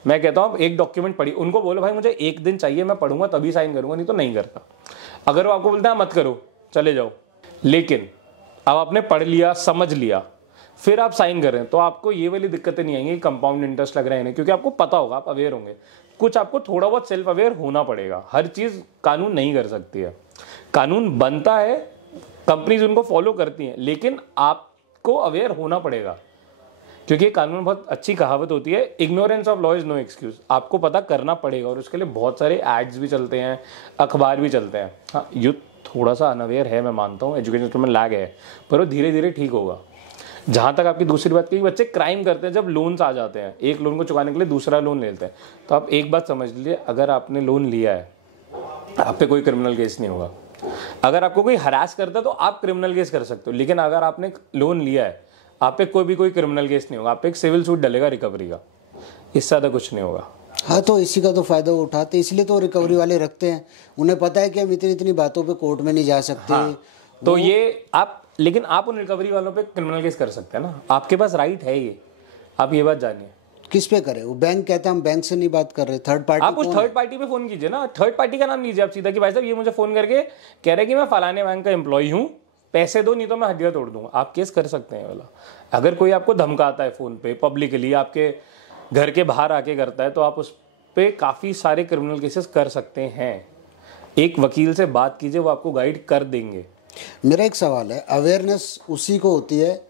मैं कहता हूँ एक डॉक्यूमेंट पढ़िए, उनको बोलो भाई मुझे एक दिन चाहिए, मैं पढ़ूंगा तभी साइन करूंगा, नहीं तो नहीं करता। अगर वो आपको बोलते हैं मत करो, चले जाओ, लेकिन अब आपने पढ़ लिया, समझ लिया, फिर आप साइन कर रहे हैं, तो आपको ये वाली दिक्कतें नहीं आएंगी, कंपाउंड इंटरेस्ट लग रहे हैं, क्योंकि आपको पता होगा, आप अवेयर होंगे। कुछ आपको थोड़ा बहुत सेल्फ अवेयर होना पड़ेगा, हर चीज़ कानून नहीं कर सकती है। कानून बनता है, कंपनीज उनको फॉलो करती हैं, लेकिन आपको अवेयर होना पड़ेगा, क्योंकि कानून बहुत अच्छी कहावत होती है, ignorance of law is no excuse. आपको पता करना पड़ेगा, और उसके लिए बहुत सारे एड्स भी चलते हैं, अखबार भी चलते हैं। हाँ, यूथ थोड़ा सा अनअवेयर है, मैं मानता हूँ, एजुकेशन सिस्टम में लैग है, पर वो धीरे धीरे ठीक होगा। जहाँ तक आपकी दूसरी बात की, बच्चे क्राइम करते हैं जब लोन्स आ जाते हैं, एक लोन को चुकाने के लिए दूसरा लोन लेते हैं। तो आप एक बात समझ लीजिए, अगर आपने लोन लिया है, आप पे कोई क्रिमिनल केस नहीं होगा। अगर आपको कोई हरास करता है तो आप क्रिमिनल केस कर सकते हो, लेकिन अगर आपने लोन लिया है, आप पे कोई क्रिमिनल केस नहीं होगा, आप पे एक सिविल सूट डलेगा रिकवरी का, इससे ज़्यादा कुछ नहीं होगा। हाँ, तो इसी का तो फायदा उठाते, इसलिए तो रिकवरी वाले रखते हैं, उन्हें पता है कि हम इतनी इतनी बातों पे कोर्ट में नहीं जा सकते। हाँ, तो ये आप, लेकिन आप उन रिकवरी वालों पे क्रिमिनल केस कर सकते हैं ना, आपके पास राइट है ये, आप ये बात जानिए। किस पे करें? वो बैंक कहता है हम बैंक से नहीं बात कर रहे, थर्ड पार्टी। आप उस थर्ड पार्टी पे फोन कीजिए ना, थर्ड पार्टी का नाम लीजिए आप सीधा, कि भाई साहब ये मुझे फोन करके कह रहे हैं कि मैं फलाने बैंक का एम्प्लॉय हूँ, पैसे दो नहीं तो मैं हड्डियां तोड़ दूंगा। आप केस कर सकते हैं वाला। अगर कोई आपको धमकाता है फोन पे पब्लिकली, आपके घर के बाहर आके करता है, तो आप उस पे काफ़ी सारे क्रिमिनल केसेस कर सकते हैं। एक वकील से बात कीजिए, वो आपको गाइड कर देंगे। मेरा एक सवाल है, अवेयरनेस उसी को होती है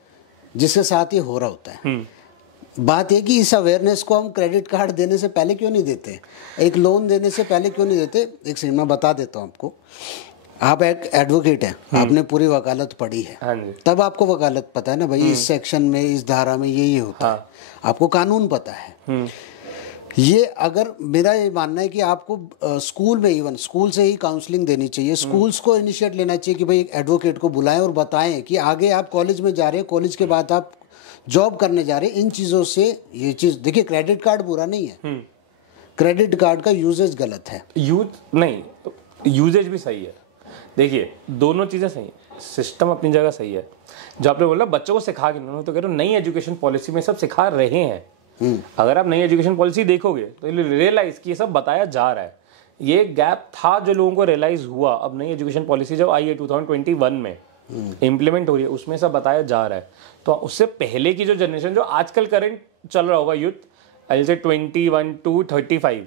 जिसके साथ ही हो रहा होता है। बात है कि इस अवेयरनेस को हम क्रेडिट कार्ड देने से पहले क्यों नहीं देते, एक लोन देने से पहले क्यों नहीं देते? एक सेकंड मैं बता देता हूँ आपको। आप एक एडवोकेट हैं, आपने पूरी वकालत पढ़ी है, हाँ जी। तब आपको वकालत पता है ना भाई, इस सेक्शन में, इस धारा में ये होता है, आपको कानून पता है। ये अगर मेरा ये मानना है कि आपको स्कूल में, इवन स्कूल से ही काउंसलिंग देनी चाहिए, स्कूल्स को इनिशिएट लेना चाहिए कि भाई एक एडवोकेट को बुलाएं और बताएं कि आगे आप कॉलेज में जा रहे हैं, कॉलेज के बाद आप जॉब करने जा रहे हैं, इन चीज़ों से ये चीज़ देखिए, क्रेडिट कार्ड बुरा नहीं है, क्रेडिट कार्ड का यूजेज गलत है। नहीं, यूजेज भी सही है। देखिए दोनों चीज़ें सही है, सिस्टम अपनी जगह सही है। जो आपने बोला बच्चों को सिखा के, तो कह रहे हो नई एजुकेशन पॉलिसी में सब सिखा रहे हैं। अगर आप नई एजुकेशन पॉलिसी देखोगे तो रियलाइज कि ये सब बताया जा रहा है। ये गैप था जो लोगों को रियलाइज हुआ, अब नई एजुकेशन पॉलिसी जब आई है 2021 में इम्प्लीमेंट हो रही है, उसमें सब बताया जा रहा है। तो उससे पहले की जो जनरेशन, जो आजकल करंट चल रहा होगा यूथ, ऐसे 21 to 35,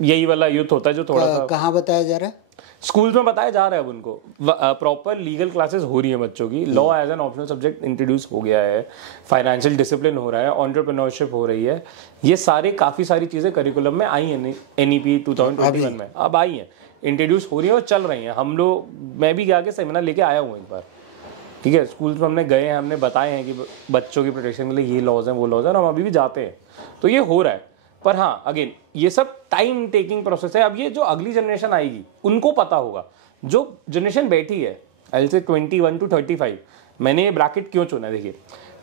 यही वाला यूथ होता है जो थोड़ा सा। कहाँ बताया जा रहा है? स्कूल्स में बताया जा रहा है। अब उनको प्रॉपर लीगल क्लासेस हो रही है बच्चों की, law as an optional subject introduce हो गया है, फाइनेंशियल डिसिप्लिन हो रहा है, एंटरप्रेन्योरशिप हो रही है। ये सारे काफ़ी सारी चीज़ें करिकुलम में आई हैं, NEP 2021 में अब आई हैं, इंट्रोड्यूस हो रही है और चल रही हैं। हम लोग, मैं भी गया के सेमिनार लेके आया हूँ एक बार, ठीक है, स्कूल्स में हमने गए हैं, हमने बताए हैं कि बच्चों की प्रोटेक्शन के लिए ये लॉज हैं, वो लॉज हैं, और हम अभी भी जाते हैं। तो ये हो रहा है, पर हाँ अगेन ये सब टाइम टेकिंग प्रोसेस है। अब ये जो अगली जनरेशन आएगी उनको पता होगा, जो जनरेशन बैठी है आई से 21 to 35, मैंने ये ब्रैकेट क्यों चुना है? देखिए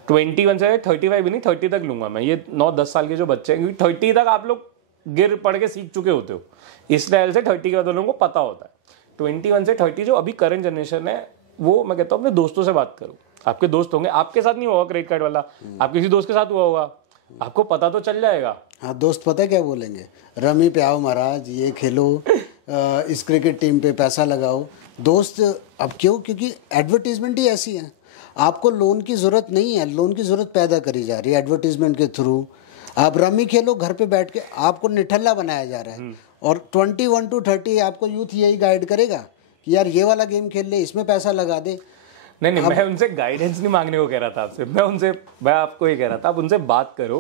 21 से 35 भी नहीं, 30 तक लूंगा मैं, ये 9-10 साल के जो बच्चे हैं, क्योंकि 30 तक आप लोग गिर पड़ के सीख चुके होते हो, इसलिए से 30 के बाद लोगों को पता होता है। 21 से 30 जो अभी करंट जनरेशन है, वो मैं कहता हूँ अपने दोस्तों से बात करो। आपके दोस्त होंगे, आपके साथ नहीं होगा क्रेडिट कार्ड वाला, आप किसी दोस्त के साथ हुआ होगा, आपको पता तो चल जाएगा। हाँ, दोस्त पता है क्या बोलेंगे, रमी पे आओ महाराज, ये खेलो, इस क्रिकेट टीम पे पैसा लगाओ। दोस्त अब क्यों? क्योंकि एडवर्टीजमेंट ही ऐसी है, आपको लोन की ज़रूरत नहीं है, लोन की ज़रूरत पैदा करी जा रही है एडवर्टीजमेंट के थ्रू। आप रमी खेलो घर पे बैठ के, आपको निठल्ला बनाया जा रहा है, और 21 to 30 आपको यूथ यही गाइड करेगा कि यार ये वाला गेम खेल ले, इसमें पैसा लगा दे। नहीं, मैं उनसे गाइडेंस नहीं मांगने को कह रहा था आपसे, मैं आपको ये कह रहा था, आप उनसे बात करो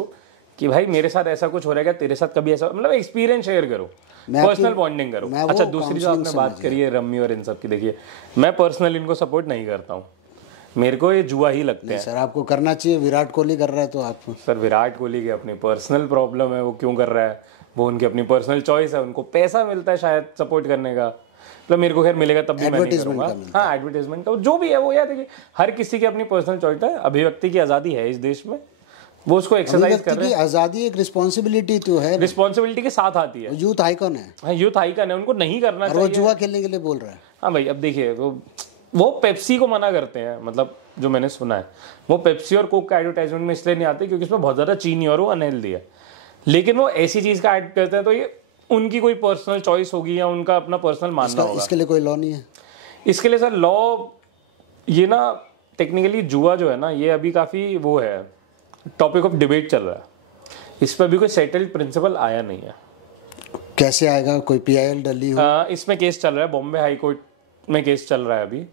कि भाई मेरे साथ ऐसा कुछ हो रहा है क्या, तेरे साथ कभी ऐसा, मतलब एक्सपीरियंस शेयर करो। पर्सनल बॉन्डिंग करो। अच्छा, दूसरी जो आपने बात करी है रम्मी और इन सब की, देखिए मैं पर्सनली इनको सपोर्ट नहीं करता हूँ, मेरे को ये जुआ ही लगते हैं। सर आपको करना चाहिए, विराट कोहली कर रहा है तो आप। सर विराट कोहली की अपनी पर्सनल प्रॉब्लम है, वो क्यों कर रहा है, वो उनकी अपनी पर्सनल चॉइस है, उनको पैसा मिलता है शायद सपोर्ट करने का, मतलब मेरे को खैर मिलेगा तब भी मैं नहीं करूंगा। हाँ, एडवर्टाइजमेंट का जो भी है वो, यार देखिए हर किसी की अपनी पर्सनल चॉइस है, अभिव्यक्ति की आज़ादी है इस देश में, वो उसको एक्सरसाइज कर रहे हैं। आज़ादी एक रिस्पॉन्सिबिलिटी तो है, रिस्पॉन्सिबिलिटी के साथ आती है। यूथ आइकॉन है। हाँ, यूथ आइकॉन है, उनको नहीं करना चाहिए। वो जुआ खेलने के लिए बोल रहा है। हाँ भाई, अब देखिए वो पेप्सी को मना करते हैं, मतलब जो मैंने सुना है वो पेप्सी और कोक का एडवर्टाइजमेंट में इसलिए नहीं आते क्योंकि इसमें बहुत ज़्यादा चीनी और वो अनहेल्दी है, लेकिन वो ऐसी चीज़ का ऐड करते हैं तो ये उनकी कोई पर्सनल चॉइस होगी या उनका अपना पर्सनल मानना होगा। इसके लिए कोई लॉ नहीं है। इसके लिए सर लॉ, ये ना टेक्निकली जुआ जो है ना, ये अभी काफ़ी वो है, टॉपिक ऑफ डिबेट चल रहा है, इस पर भी कोई सेटल्ड प्रिंसिपल आया नहीं है। कैसे आएगा, कोई PIL दिल्ली हो? इसमें केस चल रहा है, बॉम्बे हाई कोर्ट में केस चल रहा है अभी,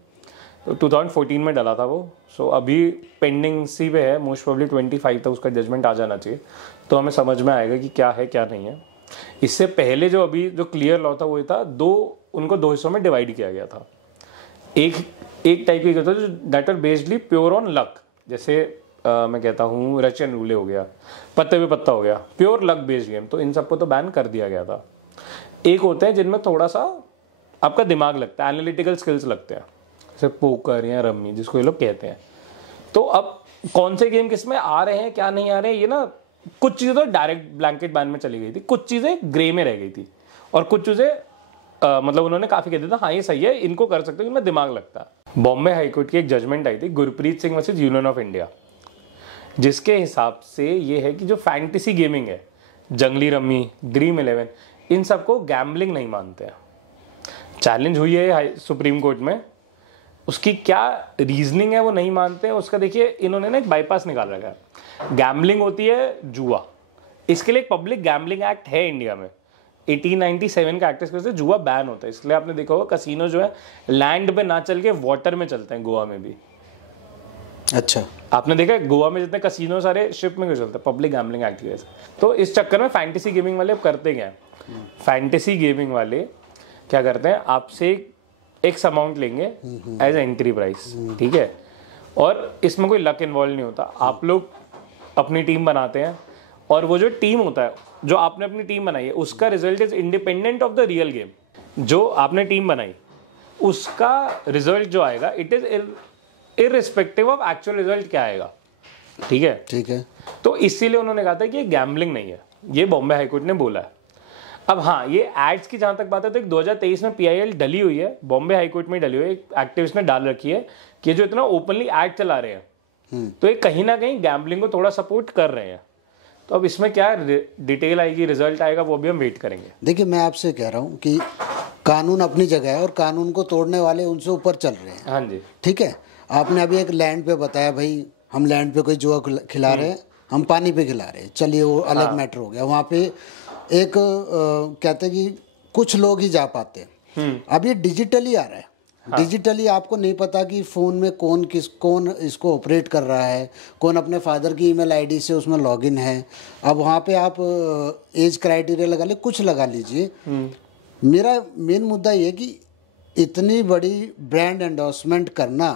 तो 2014 में डला था वो, सो अभी पेंडिंग सी पे है, मोस्ट प्रोबेबली 25 तक उसका जजमेंट आ जाना चाहिए, तो हमें समझ में आएगा कि क्या है क्या नहीं है। इससे पहले जो अभी जो क्लियर लॉ था वो था उनको दो हिस्सों में डिवाइड किया गया था। एक टाइप की था जो that are basically pure on luck, जैसे मैं कहता हूँ रशियन रूले हो गया, पत्ते पे पत्ता हो गया, प्योर लक बेस्ड गेम, तो इन सबको तो बैन कर दिया गया था। एक होते हैं जिनमें थोड़ा सा आपका दिमाग लगता है, एनालिटिकल स्किल्स लगते हैं, जैसे पोकर या रम्मी जिसको ये लोग कहते हैं। तो अब कौन से गेम किस में आ रहे हैं क्या नहीं आ रहे हैं, ये ना कुछ चीज़ें तो डायरेक्ट ब्लैंकेट बैन में चली गई थी, कुछ चीज़ें ग्रे में रह गई थी, और कुछ चीज़ें मतलब उन्होंने काफ़ी कह दिया था हाँ ये सही है, इनको कर सकते हो, इनमें दिमाग लगता है। बॉम्बे हाईकोर्ट की एक जजमेंट आई थी Gurpreet Singh versus union of India, जिसके हिसाब से ये है कि जो फैंटेसी गेमिंग है, जंगली रम्मी, ड्रीम 11, इन सबको गैम्बलिंग नहीं मानते हैं। चैलेंज हुई है सुप्रीम कोर्ट में, उसकी क्या रीजनिंग है वो नहीं मानते हैं। उसका देखिए इन्होंने ना एक बाईपास निकाल रखा है, गैम्बलिंग होती है जुआ, इसके लिए एक पब्लिक गैम्बलिंग एक्ट है इंडिया में, 1897 का एक्ट, से जुआ बैन होता है। इसलिए आपने देखा होगा कसिनो जो है लैंड पे ना चल के वाटर में चलते हैं, गोवा में भी। अच्छा, आपने देखा है गोवा में जितने कसिनो सारे शिप में क्यों चलते हैं, पब्लिक गैम्बलिंग एक्ट की वजह से। तो इस चक्कर में फैंटेसी गेमिंग वाले अब करते क्या है, फैंटेसी गेमिंग वाले क्या करते हैं, आपसे एक अमाउंट लेंगे एज एंट्री प्राइस, ठीक है, और इसमें कोई लक इन्वॉल्व नहीं होता। आप लोग अपनी टीम बनाते हैं और वो जो टीम होता है, जो आपने अपनी टीम बनाई है, उसका result is independent of the real game. जो आपने टीम बनाई उसका रिजल्ट जो आएगा it is irrespective of actual result क्या आएगा, ठीक है। ठीक है, तो इसीलिए उन्होंने कहा था कि ये गैम्बलिंग नहीं है, ये बॉम्बे हाईकोर्ट ने बोला है। अब हाँ, ये एड्स की जहां तक बात है तो 2023 में PIL डली हुई है, बॉम्बे हाईकोर्ट में डली हुई है, एक एक्टिविस्ट ने डाल रखी है कि ये जो इतना ओपनली एड चला रहे हैं तो ये कहीं ना कहीं गैम्बलिंग को थोड़ा सपोर्ट कर रहे हैं। तो अब इसमें क्या डिटेल आएगी, रिजल्ट आएगा, वो भी हम वेट करेंगे। देखिए मैं आपसे कह रहा हूँ कि कानून अपनी जगह है और कानून को तोड़ने वाले उनसे ऊपर चल रहे हैं। हाँ जी, ठीक है। आपने अभी एक लैंड पे बताया, भाई हम लैंड पे कोई जुआ खिला रहे हैं, हम पानी पे खिला रहे हैं, चलिए वो अलग मैटर हो गया। वहाँ पे एक कहते हैं कि कुछ लोग ही जा पाते हैं। अब ये डिजिटली आ रहा है। डिजिटली आपको नहीं पता कि फ़ोन में कौन इसको ऑपरेट कर रहा है, कौन अपने फादर की ईमेल आईडी से उसमें लॉगिन है। अब वहाँ पे आप एज क्राइटेरिया लगा ले, कुछ लगा लीजिए। मेरा मेन मुद्दा ये कि इतनी बड़ी ब्रांड एंडोर्समेंट करना,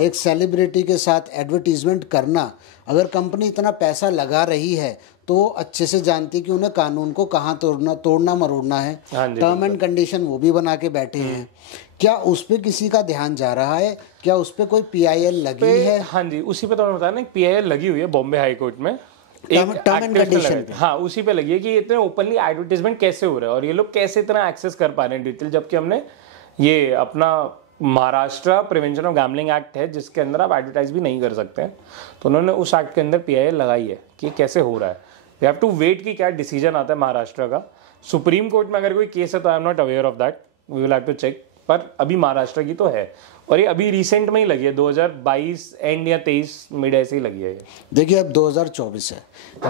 एक सेलिब्रिटी के साथ एडवर्टीजमेंट करना, अगर कंपनी इतना पैसा लगा रही है तो वो अच्छे से जानती है कि उन्हें कानून को कहाँ तोड़ना मरोड़ना है। टर्म एंड कंडीशन वो भी बना के बैठे हैं। क्या उस पर किसी का ध्यान जा रहा है? क्या उस पर कोई PIL लगी है? हाँ जी, उसी पे तो मैं बताया ना, PIL लगी हुई है बॉम्बे हाई कोर्ट में, टर्म एंड कंडीशन। हाँ, उसी पे लगी है कि इतने ओपनली एडवर्टाइजमेंट कैसे हो रहा है और ये लोग कैसे इतना एक्सेस कर पा रहे हैं डिटेल, जबकि हमने ये अपना Maharashtra prevention of gambling act है जिसके अंदर आप एडवर्टाइज भी नहीं कर सकते हैं। तो उन्होंने उस एक्ट के अंदर PIL लगाई है कि कैसे हो रहा है। वी हैव टू वेट कि क्या डिसीजन आता है महाराष्ट्र का। सुप्रीम कोर्ट में अगर कोई केस है तो I am not aware of that, we will have to check. पर अभी महाराष्ट्र की तो है और ये अभी रिसेंट में ही लगी है, 2022 एंड या 23 मिड ऐसे ही लगी है। देखिए अब 2024 है,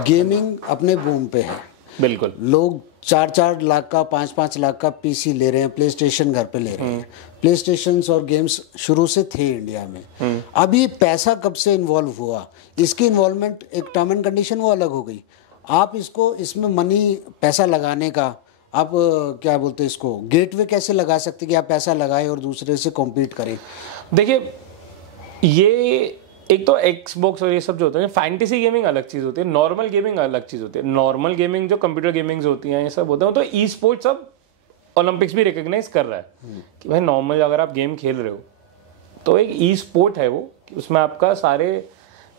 गेमिंग अपने बूम पे है। बिल्कुल, लोग 4-4 लाख का 5-5 लाख का PC ले रहे हैं, प्ले स्टेशन घर पे ले रहे हैं। प्ले स्टेशन और गेम्स शुरू से थे इंडिया में। अभी पैसा कब से इन्वॉल्व हुआ, इसकी इन्वॉल्वमेंट एक टर्म एंड कंडीशन वो अलग हो गई। आप इसमें मनी पैसा लगाने का आप क्या बोलते हैं इसको, गेटवे कैसे लगा सकते कि आप पैसा लगाएं और दूसरे से कॉम्पीट करें? देखिए, ये एक तो एक्सबॉक्स और ये सब जो होता है, फैंटेसी गेमिंग अलग चीज़ होती है, नॉर्मल गेमिंग अलग चीज़ होती है। नॉर्मल गेमिंग जो कंप्यूटर गेमिंग्स होती हैं, ये सब होता है, तो ई स्पोर्ट्स अब ओलंपिक्स भी रिकॉग्नाइज कर रहा है कि भाई नॉर्मल अगर आप गेम खेल रहे हो तो एक ई स्पोर्ट है वो, उसमें आपका सारे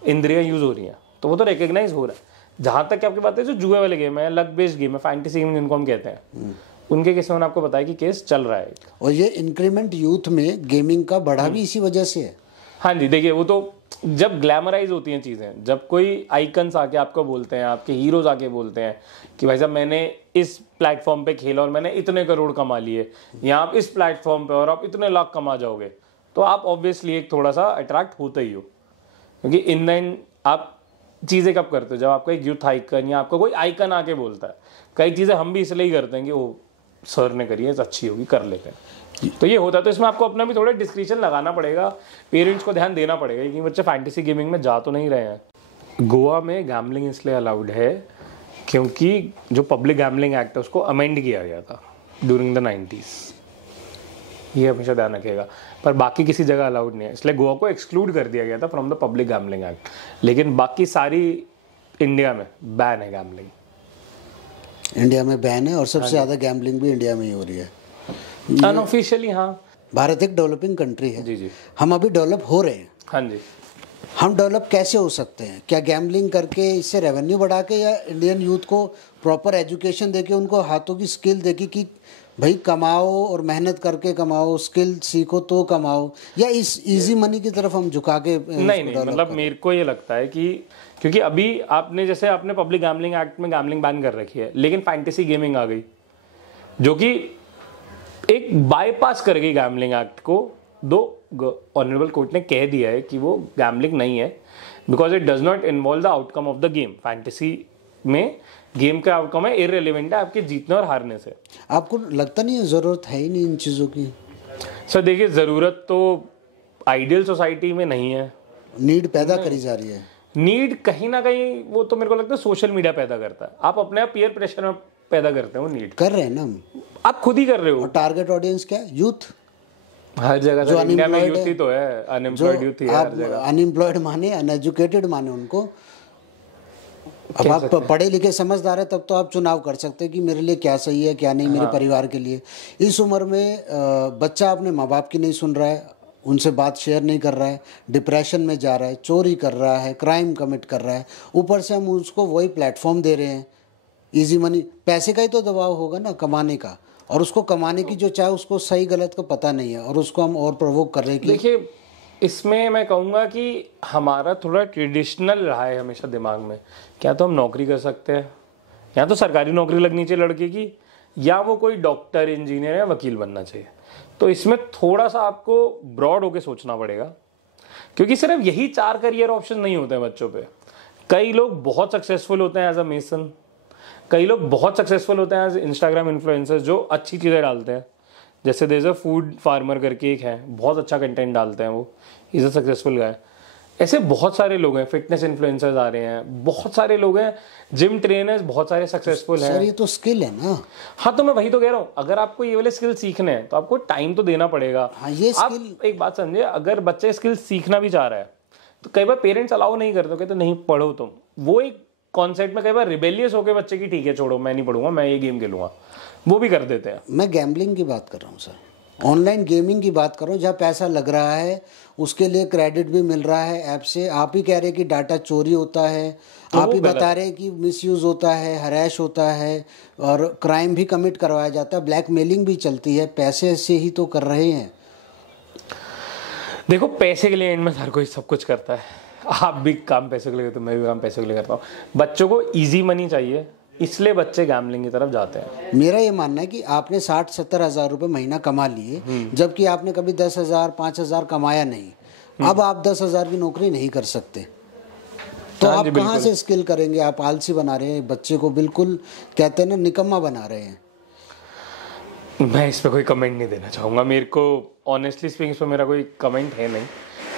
इंद्रियां यूज हो रही हैं, तो वो तो रिकॉग्नाइज हो रहा है। जहां तक कि आपकी बात है, जो जुए वाले गेम है, लक बेस्ड गेम है, फैंटेसी गेम जिनको हम कहते हैं, उनके केस में मैंने आपको बताया कि केस चल रहा है। और ये इंक्रीमेंट यूथ में गेमिंग का बढ़ा भी इसी वजह से है। हाँ जी, देखिए वो तो जब ग्लैमराइज होती हैं चीज़ें, जब कोई आइकन्स आके आपको बोलते हैं, आपके हीरोज आके बोलते हैं कि भाई साहब मैंने इस प्लेटफॉर्म पे खेला और मैंने इतने करोड़ कमा लिए, या आप इस प्लेटफॉर्म पे और आप इतने लाख कमा जाओगे, तो आप ऑब्वियसली एक थोड़ा सा अट्रैक्ट होते ही हो। क्योंकि इन द एंड आप चीज़ें कब करते हो, जब आपका एक यूथ आइकन या आपका कोई आइकन आके बोलता है। कई चीज़ें हम भी इसलिए ही करते हैं कि वो सर ने करी है, अच्छी होगी, कर लेते हैं, तो ये होता है। तो इसमें आपको अपना भी थोड़ा डिस्क्रिप्शन लगाना पड़ेगा, पेरेंट्स को ध्यान देना पड़ेगा कि बच्चे फैंटेसी गेमिंग में जा तो नहीं रहे हैं। गोवा में गैम्बलिंग इसलिए अलाउड है क्योंकि जो पब्लिक गैम्बलिंग एक्ट है उसको अमेंड किया गया था ड्यूरिंग द 90s, ये हमेशा ध्यान रखिएगा। पर बाकी किसी जगह अलाउड नहीं है, इसलिए गोवा को एक्सक्लूड कर दिया गया था from the public gambling act. लेकिन बाकी सारी इंडिया में बैन है गैम्बलिंग। इंडिया में बैन है और सबसे ज़्यादा गैम्बलिंग भी इंडिया में ही हो रही है अनऑफिशियली। हाँ, भारत एक डेवलपिंग कंट्री है। जी जी, हम अभी डेवलप हो रहे हैं। हाँ जी। हम डेवलप कैसे हो सकते हैं? क्या गैम्बलिंग करके, इससे रेवेन्यू बढ़ा के, या इंडियन यूथ को प्रॉपर एजुकेशन देके, उनको हाथों की स्किल देके कि भाई कमाओ और मेहनत करके कमाओ, स्किल सीखो तो कमाओ, या इस इजी मनी की तरफ हम झुका के नहीं, मतलब मेरे को ये लगता है कि क्योंकि अभी आपने जैसे आपने पब्लिक गैम्बलिंग एक्ट में गैम्बलिंग बैन कर रखी है, लेकिन फैंटेसी गेमिंग आ गई जो कि एक बाईपास कर गई गैम्बलिंग एक्ट को। दो ऑनरेबल कोर्ट ने कह दिया है कि वो गैम्बलिंग नहीं है, because it does not involve the outcome of the game. Fantasy में गेम का आउटकम है इररिलेवेंट है आपके जीतने और हारने से। आपको लगता नहीं है ज़रूरत है ही नहीं इन चीज़ों की? सर देखिए, ज़रूरत तो आइडियल सोसाइटी में नहीं है, नीड पैदा करी जा रही है। नीड कहीं ना कहीं वो तो मेरे को लगता है सोशल मीडिया पैदा करता है। आप अपने आप पीयर प्रेशर में पैदा करते हैं वो नीड। कर रहे हैं ना हम, आप खुद ही कर रहे हो। और टारगेट ऑडियंस क्या है? यूथ। हर जगह जो इंडिया में unemployed यूथ ही तो है, अनएम्प्लॉयड यूथ ही है हर जगह। अनएम्प्लॉयड माने, अनएजुकेटेड माने उनको। अब आप पढ़े लिखे समझदार है तब तो आप चुनाव कर सकते हैं कि मेरे लिए क्या सही है क्या नहीं, मेरे परिवार के लिए। इस उम्र में बच्चा अपने माँ बाप की नहीं सुन रहा है, उनसे बात शेयर नहीं कर रहा है, डिप्रेशन में जा रहा है, चोरी कर रहा है, क्राइम कमिट कर रहा है। ऊपर से हम उसको वही प्लेटफॉर्म दे रहे हैं, इजी मनी। पैसे का ही तो दबाव होगा ना, कमाने का, और उसको कमाने की जो चाहे उसको सही गलत का पता नहीं है, और उसको हम और प्रवोक कर रहे हैं कि देखिए, इसमें मैं कहूँगा कि हमारा थोड़ा ट्रेडिशनल रहा है हमेशा दिमाग में, क्या तो हम नौकरी कर सकते हैं, या तो सरकारी नौकरी लगनी चाहिए लड़के की, या वो कोई डॉक्टर, इंजीनियर या वकील बनना चाहिए। तो इसमें थोड़ा सा आपको ब्रॉड होके सोचना पड़ेगा, क्योंकि सिर्फ यही 4 करियर ऑप्शन नहीं होते हैं बच्चों पे। कई लोग बहुत सक्सेसफुल होते हैं एज अ मेसन, कई लोग बहुत सक्सेसफुल होते हैं एज इंस्टाग्राम इन्फ्लुएंसर्स जो अच्छी चीज़ें डालते हैं। जैसे there is a food farmer करके एक है, बहुत अच्छा कंटेंट डालते हैं, वो इज अ सक्सेसफुल गाय। ऐसे बहुत सारे लोग हैं, फिटनेस इन्फ्लुएंसर्स आ रहे हैं, बहुत सारे लोग हैं, जिम ट्रेनर्स बहुत सारे सक्सेसफुल हैं। सर ये तो स्किल है ना। हाँ, तो मैं वही तो कह रहा हूँ, अगर आपको ये वाले स्किल सीखने हैं तो आपको टाइम तो देना पड़ेगा। हाँ, ये आप एक बात समझिए, अगर बच्चे स्किल सीखना भी चाह रहा है तो कई बार पेरेंट्स अलाउ नहीं करते, कहते नहीं पढ़ो तुम। वो एक कॉन्सेप्ट में कई बार रिबेलियस होकर बच्चे की ठीक है छोड़ो मैं नहीं पढ़ूंगा, मैं ये गेम खेलूंगा, वो भी कर देते हैं। मैं गैम्बलिंग की बात कर रहा हूँ सर, ऑनलाइन गेमिंग की बात कर रहा हूँ, जहाँ पैसा लग रहा है, उसके लिए क्रेडिट भी मिल रहा है ऐप से। आप ही कह रहे हैं कि डाटा चोरी होता है, तो आप ही बता रहे हैं कि मिसयूज होता है, हरैश होता है, और क्राइम भी कमिट करवाया जाता है, ब्लैकमेलिंग भी चलती है। पैसे से ही तो कर रहे हैं। देखो, पैसे के लिए एंड में हर कोई सब कुछ करता है। आप भी काम पैसे के लिए, तो मैं भी काम पैसे के लिए करता हूँ। बच्चों को इजी मनी चाहिए, इसलिए बच्चे गैम्बलिंग की तरफ जाते हैं। मेरा ये मानना है कि आपने 60-70 हज़ार रुपये महीना कमा लिए, जबकि आपने कभी 10,000 5,000 कमाया नहीं। अब आप 10,000 की नौकरी नहीं कर सकते, तो आप कहाँ से स्किल करेंगे? आप आलसी बना रहे हैं बच्चे को, बिल्कुल कहते हैं ना, निकम्मा बना रहे हैं। मैं इस पर कोई कमेंट नहीं देना चाहूँगा। मेरे को ऑनेस्टली स्पीकिंग इस पर मेरा कोई कमेंट है नहीं,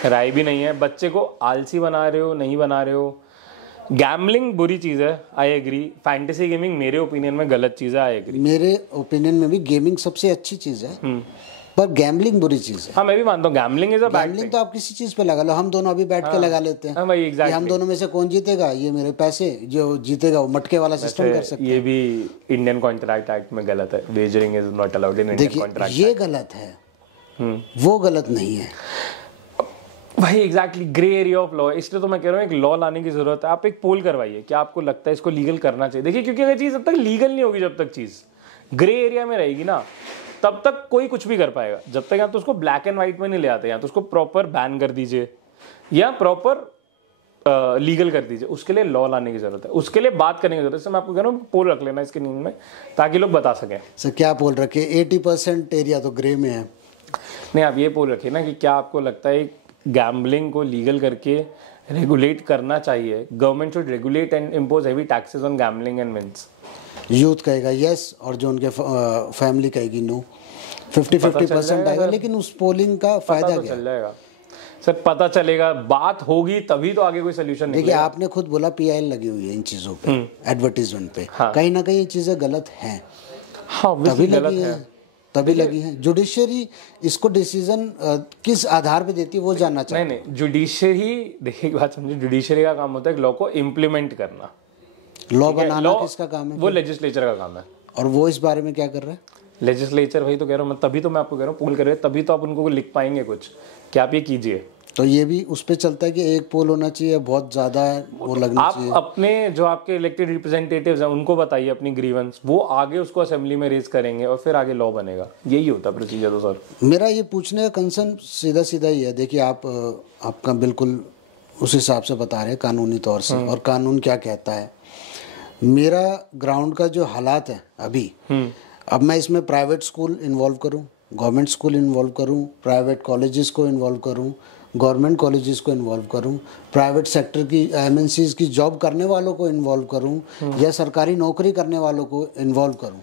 राय भी नहीं है। बच्चे को आलसी बना रहे हो नहीं बना रहे हो, गैम्बलिंग बुरी चीज है, आई एग्री। फैंटेसी गेमिंग मेरे ओपिनियन में गलत चीज है, आई एग्री। मेरे ओपिनियन में भी गेमिंग सबसे अच्छी चीज है, पर गैम्बलिंग बुरी चीज है। हाँ मैं भी मानता हूँ gambling is a bad gambling तो आप किसी चीज पे लगा लो, हम दोनों अभी बैठ के लगा लेते हैं। हाँ भाई कि एग्जैक्टली। हम दोनों में से कौन जीतेगा, ये मेरे पैसे, जो जीतेगा वो मटके वाला सिस्टम कर सकते ये भी इंडियन कॉन्ट्रैक्ट एक्ट में गलत है, wagering is not allowed in हैं। इंडियन देखिए कॉन्ट्रैक्ट। ये गलत है, वो गलत नहीं है भाई exactly, grey area of law. इसलिए तो मैं कह रहा हूँ एक लॉ लाने की जरूरत है। आप एक पोल करवाइए, क्या आपको लगता है इसको लीगल करना चाहिए? देखिए क्योंकि अगर चीज जब तक लीगल नहीं होगी, जब तक चीज ग्रे एरिया में रहेगी ना, तब तक कोई कुछ भी कर पाएगा। जब तक या तो उसको ब्लैक एंड व्हाइट में नहीं ले आते, या तो उसको प्रॉपर बैन कर दीजिए या प्रॉपर लीगल कर दीजिए। उसके लिए लॉ लाने की जरूरत है, उसके लिए बात करने की जरूरत है। इससे मैं आपको कह रहा हूँ पोल रख लेना इसके न्यूज में, ताकि लोग बता सकें। सर क्या पोल रखे? 80% एरिया तो ग्रे में है। नहीं, आप ये पोल रखिए ना कि क्या आपको लगता है गैम्बलिंग को लीगल करके रेगुलेट करना चाहिए? Government should regulate and impose heavy taxes on gambling and wins. Youth कहेगा यस, और जो उनके फैमिली कहेगी नो। 50-50% आएगा, लेकिन उस पोलिंग का फायदा क्या? चल जाएगा सर, पता चलेगा, बात होगी तभी तो आगे कोई सोल्यूशन देखिए निकलेगा। आपने खुद बोला PIL लगी हुई है इन चीज़ों पे, एडवर्टीजमेंट पे। हाँ। कहीं ना कहीं ये चीज़ें गलत हैं, हाँ तभी obviously लगी है, तभी लगी है। जुडिशरी इसको डिसीजन किस आधार पे देती है वो जानना चाहिए। नहीं, जुडिशरी, देखिए एक बात समझिए, जुडिशरी का काम होता है लॉ को इम्प्लीमेंट करना। लॉ बनाना law किसका काम है? वो लेजिस्लेचर का काम है। और वो इस बारे में क्या कर रहा है? लेजिस्लेचर, वही तो कह रहा हूँ मैं, तभी तो मैं आपको कह रहा हूँ पोल करें, तभी तो आप उनको लिख पाएंगे कुछ कि आप ये कीजिए। तो ये भी उस पे चलता है कि एक पोल होना चाहिए, बहुत ज़्यादा वो लगना आप चाहिए। अपने जो आपके इलेक्टेड रिप्रेजेंटेटिव्स हैं उनको बताइए अपनी ग्रीवेंस, वो आगे उसको असेंबली में रेज करेंगे और फिर आगे लॉ बनेगा। यही होता है प्रोसीजर तो सर। मेरा ये पूछने का कंसर्न सीधा सीधा ही है। देखिए आपका बिल्कुल उस हिसाब से बता रहे हैं कानूनी तौर से, और कानून क्या कहता है। मेरा ग्राउंड का जो हालात है अभी, अब मैं इसमें प्राइवेट स्कूल इन्वॉल्व करूं, गवर्नमेंट स्कूल इन्वॉल्व करूं, प्राइवेट कॉलेजेस को इन्वॉल्व करूं, गवर्नमेंट कॉलेजेस को इन्वॉल्व करूं, प्राइवेट सेक्टर की MNCs की जॉब करने वालों को इन्वॉल्व करूं, या सरकारी नौकरी करने वालों को इन्वॉल्व करूं।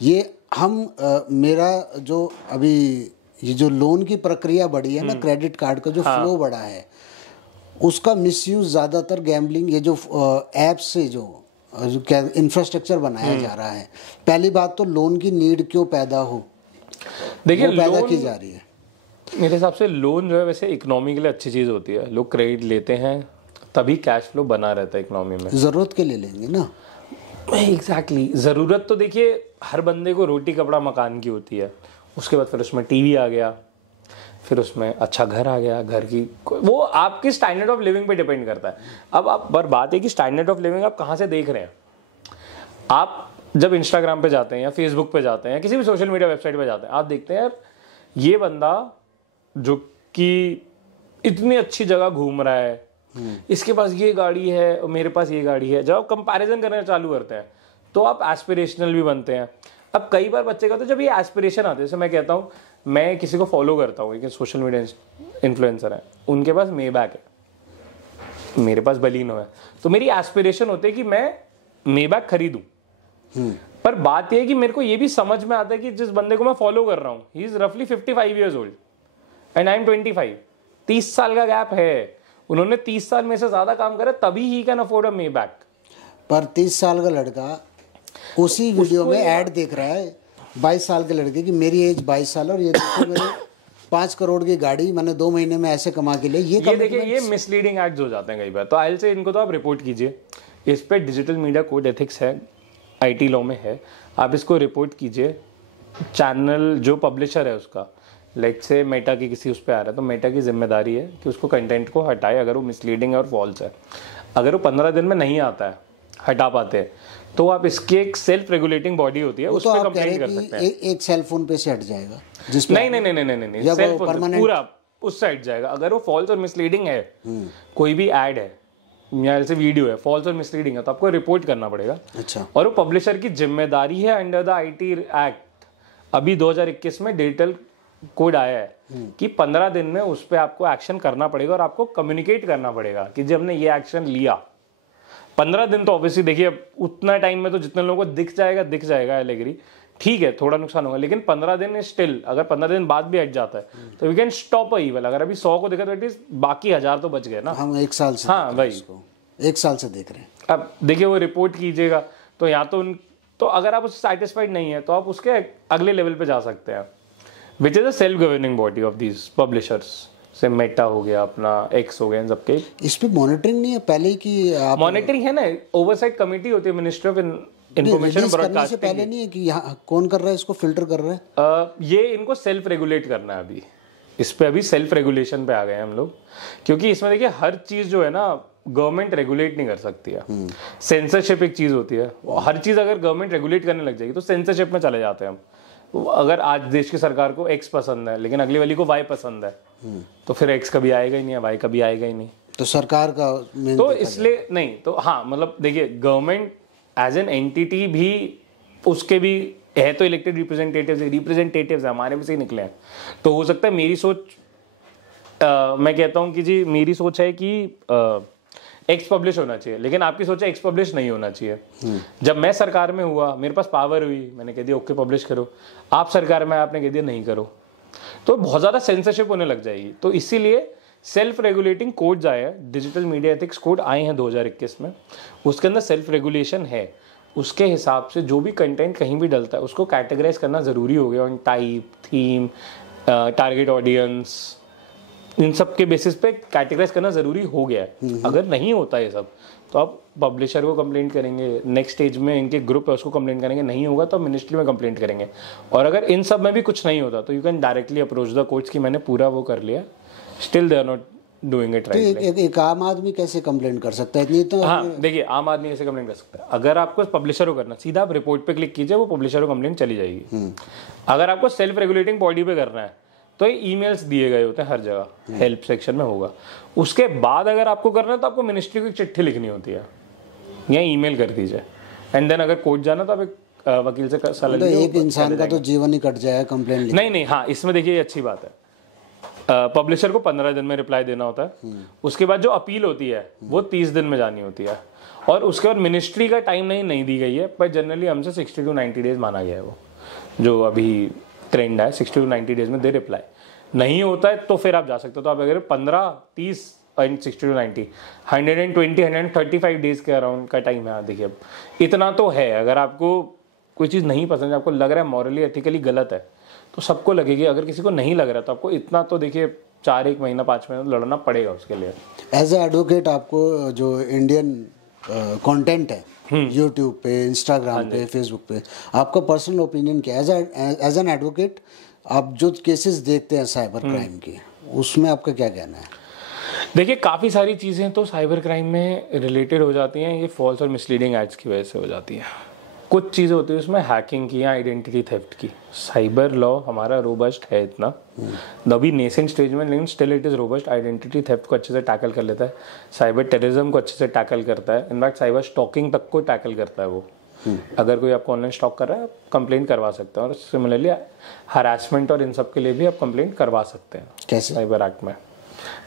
ये हम मेरा जो अभी ये जो लोन की प्रक्रिया बढ़ी है ना, क्रेडिट कार्ड का जो फ्लो बढ़ा है, उसका मिसयूज ज़्यादातर गैम्बलिंग, ये जो ऐप्स से जो क्या इंफ्रास्ट्रक्चर बनाया जा रहा है। पहली बात तो लोन की नीड क्यों पैदा हो, देखिए वो पैदा लोन की जा रही है। मेरे हिसाब से लोन जो है वैसे इकोनॉमी के लिए अच्छी चीज़ होती है। लोग क्रेडिट लेते हैं तभी कैश फ्लो बना रहता है इकोनॉमी में। ज़रूरत के लिए लेंगे ना। एग्जैक्टली ज़रूरत तो देखिए हर बंदे को रोटी कपड़ा मकान की होती है, उसके बाद फिर उसमें टीवी आ गया, फिर उसमें अच्छा घर आ गया, घर की वो आपकी स्टैंडर्ड ऑफ लिविंग पे डिपेंड करता है। अब आप पर बात है कि स्टैंडर्ड ऑफ लिविंग आप कहाँ से देख रहे हैं। आप जब इंस्टाग्राम पे जाते हैं या फेसबुक पे जाते हैं या किसी भी सोशल मीडिया वेबसाइट पे जाते हैं, आप देखते हैं यार ये बंदा जो कि इतनी अच्छी जगह घूम रहा है, इसके पास ये गाड़ी है और मेरे पास ये गाड़ी है। जब आप कंपैरिजन करना चालू करते हैं तो आप एस्पिरेशनल भी बनते हैं। अब कई बार बच्चे का तो जब ये एस्पिरेशन आते हैं, जैसे मैं कहता हूँ, मैं किसी को फॉलो करता हूँ, एक सोशल मीडिया इन्फ्लुएंसर है, उनके पास मेबैक है, मेरे पास बलिनो है, तो मेरी एस्पिरेशन होती है कि मैं मेबैक खरीदूं। पर बात यह है कि मेरे को ये भी समझ में आता है कि जिस बंदे को मैं फॉलो कर रहा हूँ, ही इज रफली 55 years old and I am 25। 30 साल का गैप है, उन्होंने 30 साल में से ज्यादा काम करा, तभी he can afford a Maybach. पर 30 साल का लड़का उसी वीडियो में ऐड देख रहा है 22 साल के लड़के की, मेरी एज 22 साल और ये देखो मेरे 5 करोड़ की गाड़ी मैंने 2 महीने में ऐसे कमा के लिए। ये देखिए ये मिसलीडिंग एड्स हो जाते हैं कई बार। तो आई से इनको तो आप रिपोर्ट कीजिए। इस पे डिजिटल मीडिया कोड एथिक्स है, IT लॉ में है, आप इसको रिपोर्ट कीजिए। चैनल जो पब्लिशर है उसका, लाइक से मेटा की किसी उस पर आ रहा है, तो मेटा की जिम्मेदारी है कि उसको कंटेंट को हटाए अगर वो मिसलीडिंग है और फॉल्स है। अगर वो 15 दिन में नहीं आता है, हटा पाते हैं, तो आप इसकी एक सेल्फ रेगुलेटिंग बॉडी होती है, उस पर कंप्लेंट कर सकते हैं। एक सेल फोन पे से हट जाएगा नहीं नहीं नहीं नहीं नहीं, सेल्फ फोन पूरा उस साइड जाएगा। अगर वो फॉल्स और मिसलीडिंग है, कोई भी ऐड है या ऐसे वीडियो है फॉल्स और मिसलीडिंग है, तो आपको रिपोर्ट करना पड़ेगा। अच्छा। और वो पब्लिशर की जिम्मेदारी है अंडर द IT एक्ट। अभी 2021 में डिजिटल कोड आया है कि 15 दिन में उस पर आपको एक्शन करना पड़ेगा और आपको कम्युनिकेट करना पड़ेगा कि जब हमने ये एक्शन लिया। 15 दिन तो ऑब्वियसली देखिए उतना टाइम में तो जितने लोगों को दिख जाएगा एलेगरी, ठीक है थोड़ा नुकसान होगा, लेकिन 15 दिन स्टिल, अगर 15 दिन बाद भी हट जाता है तो we can stop a evil. अगर अभी 100 को देखा तो एटलीस्ट बाकी 1000 तो बच गए ना। हम 1 साल से हाँ भाई, 1 साल से देख रहे हैं। अब देखिए वो रिपोर्ट कीजिएगा तो या तो अगर आप उससे सेटिस्फाइड नहीं है तो आप उसके अगले लेवल पे जा सकते हैं, which is a self governing body of these publishers, से मेटा हो गया, अपना एक्स हो गया, इन सबके। इस पे मॉनिटरिंग नहीं है पहले ही कि आप मॉनिटरिंग है ना, ओवरसाइट कमेटी होती है मिनिस्ट्री ऑफ इन्फॉर्मेशन ब्रॉडकास्टिंग से पहले नहीं है कि यहाँ कौन कर रहा है, इसको फिल्टर कर रहा है। ये इनको सेल्फ रेगुलेट करना है अभी, इस पे अभी सेल्फ रेगुलेशन पे आ गए हैं हम लोग, क्योंकि इसमें देखिए हर चीज जो है ना गवर्नमेंट रेगुलेट नहीं कर सकती है। सेंसरशिप एक चीज होती है, हर चीज अगर गवर्नमेंट रेगुलेट करने लग जाएगी तो सेंसरशिप में चले जाते हैं हम। अगर आज देश की सरकार को एक्स पसंद है लेकिन अगली वाली को वाई पसंद है, तो फिर एक्स कभी आएगा ही नहीं, वाई कभी आएगा ही नहीं। तो सरकार का तो इसलिए नहीं, तो हाँ मतलब देखिए गवर्नमेंट एज एन एंटिटी भी, उसके भी है तो इलेक्टेड रिप्रेजेंटेटिव्स है, हमारे में से ही निकले हैं। तो हो सकता है मेरी सोच, मैं कहता हूँ कि जी मेरी सोच है कि एक्स पब्लिश होना चाहिए, लेकिन आपकी सोच है एक्स पब्लिश नहीं होना चाहिए। जब मैं सरकार में हुआ, मेरे पास पावर हुई, मैंने कह दिया ओके पब्लिश करो। आप सरकार में, आपने कह दिया नहीं करो, तो बहुत ज़्यादा सेंसरशिप होने लग जाएगी। तो इसीलिए सेल्फ रेगुलेटिंग कोड्स आए हैं, डिजिटल मीडिया एथिक्स कोड आए हैं 2021 में, उसके अंदर सेल्फ रेगुलेशन है। उसके हिसाब से जो भी कंटेंट कहीं भी डलता है उसको कैटेगराइज करना ज़रूरी हो गया, on type, theme, target audience, इन सब के बेसिस पे कैटेगराइज करना ज़रूरी हो गया है। अगर नहीं होता ये सब तो आप पब्लिशर को कंप्लेंट करेंगे, नेक्स्ट स्टेज में इनके ग्रुप है उसको कंप्लेंट करेंगे, नहीं होगा तो मिनिस्ट्री में कंप्लेंट करेंगे। और अगर इन सब में भी कुछ नहीं होता तो you can directly approach the courts कि मैंने पूरा वो कर लिया, still they are not doing it right. एक आम आदमी कैसे कंप्लेंट कर सकता है इतनी? तो हाँ देखिए आम आदमी कैसे कंप्लेंट कर सकता है, अगर आपको पब्लिशर को करना, सीधा आप रिपोर्ट पे क्लिक कीजिए, वो पब्लिशर को कंप्लेंट चली जाएगी। अगर आपको सेल्फ रेगुलेटिंग बॉडी पे करना है तो ये ईमेल्स दिए गए होते हैं हर जगह, हेल्प सेक्शन में होगा। उसके बाद अगर आपको करना है तो आपको मिनिस्ट्री को एक चिट्ठी लिखनी होती है या ईमेल कर दीजिए, एंड देन अगर कोर्ट जाना तो आप एक वकील से सलाह लीजिए। एक इंसान का तो जीवन ही कट जाएगा कंप्लेंट नहीं, हाँ इसमें देखिए अच्छी बात है, पब्लिशर को 15 दिन में रिप्लाई देना होता है। उसके बाद जो अपील होती है वो 30 दिन में जानी होती है, और उसके बाद मिनिस्ट्री का टाइम नहीं दी गई है, पर जनरली हमसे 60 to 90 डेज माना गया है। वो जो अभी ट्रेंड है 60 to 90 डेज में दे रिप्लाई। नहीं होता है तो फिर आप जा सकते हो। तो आप अगर 15, 30 एंड 60 to 90, 120, 135 डेज के अराउंड का टाइम है। देखिए अब इतना तो है, अगर आपको कोई चीज़ नहीं पसंद है, आपको लग रहा है मॉरली एथिकली गलत है, तो सबको लगेगी। अगर किसी को नहीं लग रहा तो आपको इतना तो देखिए 1 महीना 5 महीना लड़ना पड़ेगा उसके लिए। एज ए एडवोकेट आपको जो इंडियन कंटेंट है यूट्यूब पे, इंस्टाग्राम पे, फेसबुक पे, आपका पर्सनल ओपिनियन क्या है? एज एन एडवोकेट आप जो केसेस देखते हैं साइबर क्राइम की, उसमें आपका क्या कहना है? देखिए काफ़ी सारी चीज़ें तो साइबर क्राइम में रिलेटेड हो जाती हैं, ये फॉल्स और मिसलीडिंग एड्स की वजह से हो जाती हैं। कुछ चीज़ें होती है उसमें हैकिंग की या आइडेंटिटी थेफ्ट की। साइबर लॉ हमारा रोबस्ट है इतना, अभी नेसेंट स्टेज में, लेकिन still it is robust. Identity theft को अच्छे से टैकल कर लेता है, साइबर टेररिज्म को अच्छे से टैकल करता है, इनफैक्ट साइबर स्टॉकिंग तक को टैकल करता है वो। अगर कोई आपको ऑनलाइन स्टॉक कर रहा है आप कंप्लेंट करवा सकते हैं, और सिमिलरली हरासमेंट और इन सब के लिए भी आप कंप्लेंट करवा सकते हैं। कैसे? साइबर एक्ट में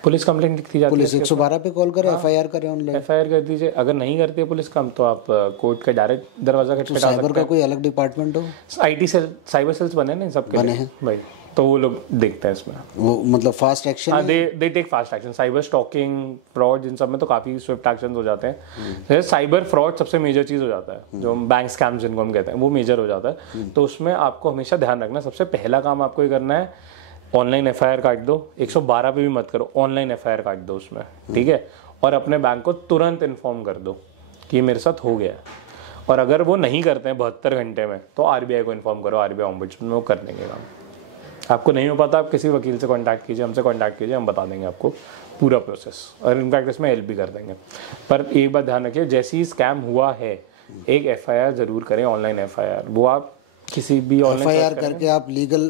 पुलिस कंप्लेंट लिखी जाती है, पुलिस 112 पे कॉल करे, एफआईआर करे ऑनलाइन, एफआईआर कर दीजिए। अगर नहीं करती है पुलिस काम तो आप कोर्ट का डायरेक्ट दरवाजा खटखटा सकते हैं। साइबर का कोई अलग डिपार्टमेंट हो? आईटी सेल, साइबर सेल्स बने ना सबके बने लिए हैं भाई, तो वो लोग देखते हैं इसमें, वो मतलब फास्ट एक्शन। हाँ they take fast action. Cyber stalking, fraud, इन सब में तो काफी स्विफ्ट एक्शन हो जाते हैं। साइबर फ्रॉड सबसे मेजर चीज हो जाता है, जो बैंक स्कैम्स जिनको हम कहते हैं, वो मेजर हो जाता है। तो उसमें आपको हमेशा ध्यान रखना, सबसे पहला काम आपको ये करना है, ऑनलाइन एफआईआर काट दो। 112 पे भी मत करो, ऑनलाइन एफआईआर काट दो उसमें, ठीक है। और अपने बैंक को तुरंत इन्फॉर्म कर दो कि मेरे साथ हो गया है। और अगर वो नहीं करते हैं 72 घंटे में तो आरबीआई को इन्फॉर्म करो, आरबीआई ओम्बुड्समैन में वो कर देंगे काम। आपको नहीं हो पाता आप किसी वकील से कांटेक्ट कीजिए, हमसे कांटेक्ट कीजिए, हम बता देंगे आपको पूरा प्रोसेस, और इनफैक्ट इसमें हेल्प भी कर देंगे। पर एक बात ध्यान रखिए, जैसे ही स्कैम हुआ है एक एफआईआर जरूर करें, ऑनलाइन एफआईआर। वो आप किसी भी एफआईआर करके आप लीगल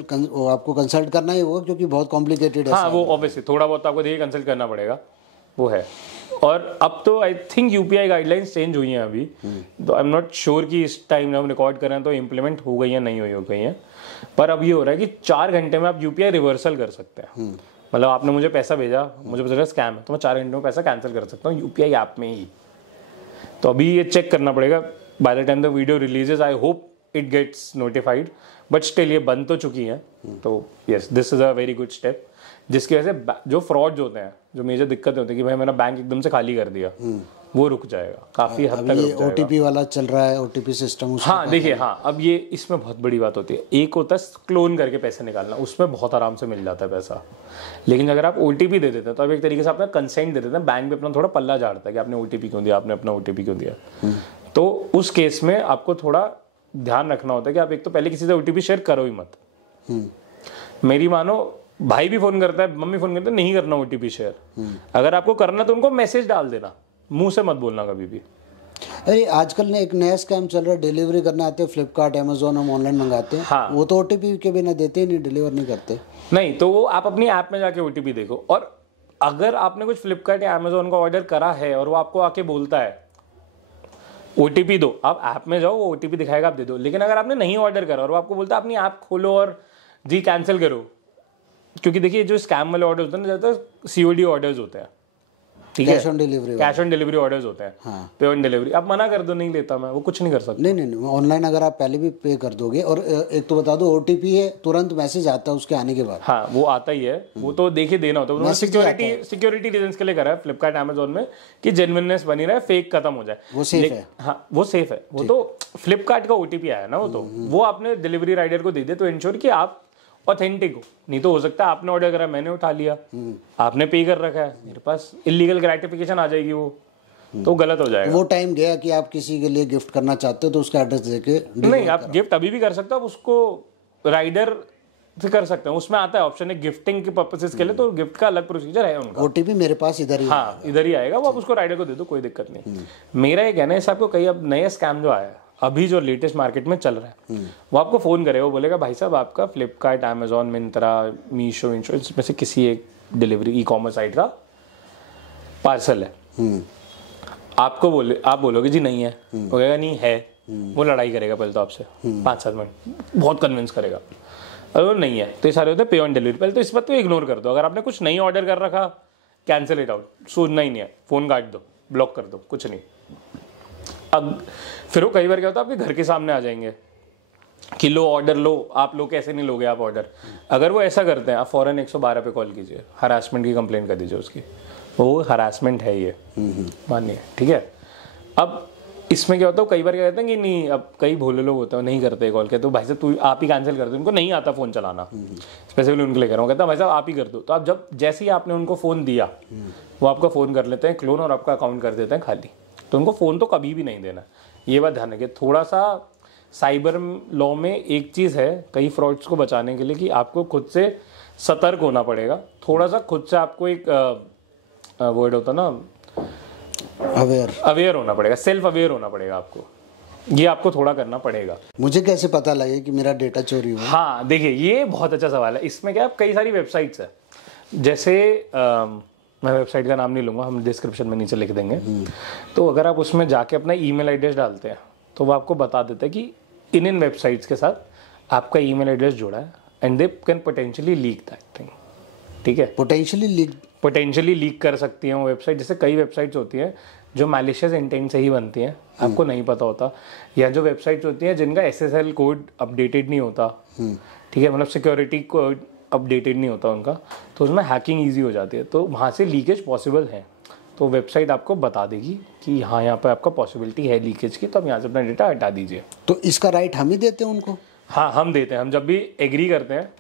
आपको कंसल्ट करना ही होगा, क्योंकि बहुत कॉम्प्लिकेटेड है। हाँ वो ऑब्वियसली थोड़ा बहुत आपको देखिए कंसल्ट करना पड़ेगा, वो है। और अब तो I think UPI guidelines change हुई हैं अभी, तो आई एम नॉट श्योर कि इस टाइम हम रिकॉर्ड कर रहे हैं तो इम्प्लीमेंट हो गई है नहीं हो गई है। पर अब ये हो रहा है कि 4 घंटे में आप यूपीआई रिवर्सल कर सकते हैं। मतलब आपने मुझे पैसा भेजा, मुझे पता चला स्कैम है, तो मैं 4 घंटे में पैसा कैंसिल कर सकता हूँ यूपीआई ऐप में ही। तो अभी ये चेक करना पड़ेगा, by the time the video releases I hope it gets notified, but still ये बंद तो चुकी हैं। तो yes, this is a very good step, जिसकी वजह से जो फ्रॉड्स होते हैं, जो मेजर दिक्कतें होती है कि भाई मेरा बैंक एकदम से खाली कर दिया, वो रुक जाएगा, काफ़ी हद तक ये रुक जाएगा। ओटीपी वाला चल रहा है, ओटीपी सिस्टम। हाँ देखिए, हाँ अब ये इसमें बहुत बड़ी बात होती है। एक होता है क्लोन करके पैसे निकालना, उसमें बहुत आराम से मिल जाता है पैसा। लेकिन अगर आप ओटीपी दे देते हैं तो आप एक तरीके से अपना कंसेंट दे देते हैं, बैंक भी अपना थोड़ा पल्ला झाड़ता है कि आपने ओटीपी क्यों दिया, आपने अपना ओटीपी क्यों दिया। तो उस केस में आपको थोड़ा ध्यान रखना होता है कि आप एक तो पहले किसी से ओटीपी शेयर करो ही मत। मेरी मानो भाई भी फोन करता है, मम्मी फोन करते हैं, नहीं करना ओटीपी शेयर। अगर आपको करना तो उनको मैसेज डाल देना, मुंह से मत बोलना कभी भी। अरे आजकल ने एक नया स्कैम चल रहा है, डिलीवरी करने आते हैं फ्लिपकार्ट अमेजोन, हम ऑनलाइन मंगाते हैं। हाँ। वो तो ओटीपी के बिना देते ही नहीं, डिलीवर नहीं करते। नहीं तो वो आप अपनी ऐप में जाके ओटीपी देखो, और अगर आपने कुछ फ्लिपकार्ट या अमेजोन का ऑर्डर करा है और वो आपको आके बोलता है ओटीपी दो, आप ऐप में जाओ, वो ओटीपी दिखाएगा, आप दे दो। लेकिन अगर आपने नहीं ऑर्डर करा और वो आपको बोलता है अपनी ऐप खोलो और जी कैंसिल करो, क्योंकि देखिए जो स्कैम वाले ऑर्डर होते हैं ना, ज़्यादातर सीओडी ऑर्डर्स होते हैं, ठीक है, cash on delivery, cash on delivery orders होते हैं। हाँ। पे ऑन डिलीवरी आप मना कर दो, नहीं लेता मैं, वो कुछ नहीं कर सकता। नहीं, ऑनलाइन अगर आप पहले भी पे कर दोगे, और एक तो बता दो ओटीपी है, तुरंत मैसेज आता है उसके आने के बाद। हाँ वो आता ही है, वो तो देखिए देना होता है, उन्होंने सिक्योरिटी रीजंस के लिए करा है फ्लिपकार्ट अमेजोन में कि जेन्युइननेस बनी रहे, फेक खत्म हो जाए। वो सेफ है। हाँ वो सेफ है। वो तो फ्लिपकार्ट का ओटीपी आया ना, वो आपने डिलीवरी राइडर को दे दिया तो इंश्योर कि आप ऑथेंटिक हो। नहीं तो हो सकता है आपने ऑर्डर करा, मैंने उठा लिया, आपने पे कर रखा है, मेरे पास इलीगल ग्रेटिफिकेशन आ जाएगी, वो तो गलत हो जाएगा। वो टाइम गया कि आप किसी के लिए गिफ्ट करना चाहते हो तो उसका एड्रेस देके नहीं, आप गिफ्ट अभी भी कर सकते हो, आप उसको राइडर से कर सकते हैं, उसमें आता है ऑप्शन है गिफ्टिंग के पर्पसेस के लिए, तो गिफ्ट का अलग प्रोसीजर है उनका। ओटीपी मेरे पास इधर ही, हाँ इधर ही आएगा, वो आप उसको राइडर को दे दो, कोई दिक्कत नहीं। मेरा ये कहना है इस आपको कई अब नया स्कैम जो आया है अभी जो लेटेस्ट मार्केट में चल रहा है, वो आपको फोन करेगा, वो बोलेगा भाई साहब आपका फ्लिपकार्ट अमेजोन मिंत्रा मीशो इसमें से किसी एक डिलीवरी ई कॉमर्स साइट का पार्सल है। आप बोलोगे जी नहीं है, वो कहेगा नहीं है, वो लड़ाई करेगा पहले तो आपसे 5-7 मिनट, बहुत कन्विंस करेगा। अगर वो नहीं है तो ये सारे होते हैं पे ऑन डिलीवरी। पहले तो इस बात को इग्नोर कर दो, अगर आपने कुछ नहीं ऑर्डर कर रखा कैंसिल इट आउट, सोचना ही नहीं है, फोन काट दो, ब्लॉक कर दो, कुछ नहीं। अब फिर वो कई बार क्या होता है आपके घर के सामने आ जाएंगे कि लो ऑर्डर लो, आप लोग कैसे नहीं लोगे आप ऑर्डर। अगर वो ऐसा करते हैं आप फौरन 112 पे कॉल कीजिए, हरासमेंट की कंप्लेंट कर दीजिए उसकी, वो हरासमेंट है ये, मानिए, ठीक है। अब इसमें क्या होता है कई बार क्या कहते हैं कि नहीं, अब कई भोले लोग होते हैं नहीं करते कॉल, कहते हो भाई साहब तू आप ही कैंसिल कर दो, उनको नहीं आता फ़ोन चलाना, स्पेशली उनके लिए कह रहा हूँ, कहता है भाई साहब आप ही कर दो। तो आप जब जैसे ही आपने उनको फ़ोन दिया वो आपका फ़ोन कर लेते हैं क्लोन और आपका अकाउंट कर देते हैं खाली। तो उनको फ़ोन तो कभी भी नहीं देना, ये बात ध्यान रखिए। थोड़ा सा साइबर लॉ में एक चीज़ है कई फ्रॉड्स को बचाने के लिए कि आपको खुद से सतर्क होना पड़ेगा, थोड़ा सा खुद से आपको एक वर्ड होता ना अवेयर होना पड़ेगा, सेल्फ अवेयर होना पड़ेगा आपको, ये आपको थोड़ा करना पड़ेगा। मुझे कैसे पता लगे कि मेरा डेटा चोरी हुआ? हाँ देखिए ये बहुत अच्छा सवाल है। इसमें क्या कई सारी वेबसाइट्स है, जैसे मैं वेबसाइट का नाम नहीं लूँगा, हम डिस्क्रिप्शन में नीचे लिख देंगे। तो अगर आप उसमें जाके अपना ईमेल एड्रेस डालते हैं तो वो आपको बता देता है कि इन वेबसाइट्स के साथ आपका ईमेल एड्रेस जुड़ा है and they can potentially leak that thing, ठीक है। पोटेंशियली लीक कर सकती हैं वो वेबसाइट। जैसे कई वेबसाइट्स होती हैं जो मैलिशियस इंटेंट से ही बनती हैं, आपको नहीं पता होता, या जो वेबसाइट्स होती हैं जिनका SSL कोड अपडेटेड नहीं होता, ठीक है, मतलब सिक्योरिटी कोड अपडेटेड नहीं होता उनका, तो उसमें हैकिंग ईजी हो जाती है, तो वहाँ से लीकेज पॉसिबल है। तो वेबसाइट आपको बता देगी कि हाँ यहाँ पर आपका पॉसिबिलिटी है लीकेज की, तो आप यहाँ से अपना डेटा हटा दीजिए। तो इसका राइट हम ही देते हैं उनको? हाँ हम देते हैं, हम जब भी एग्री करते हैं,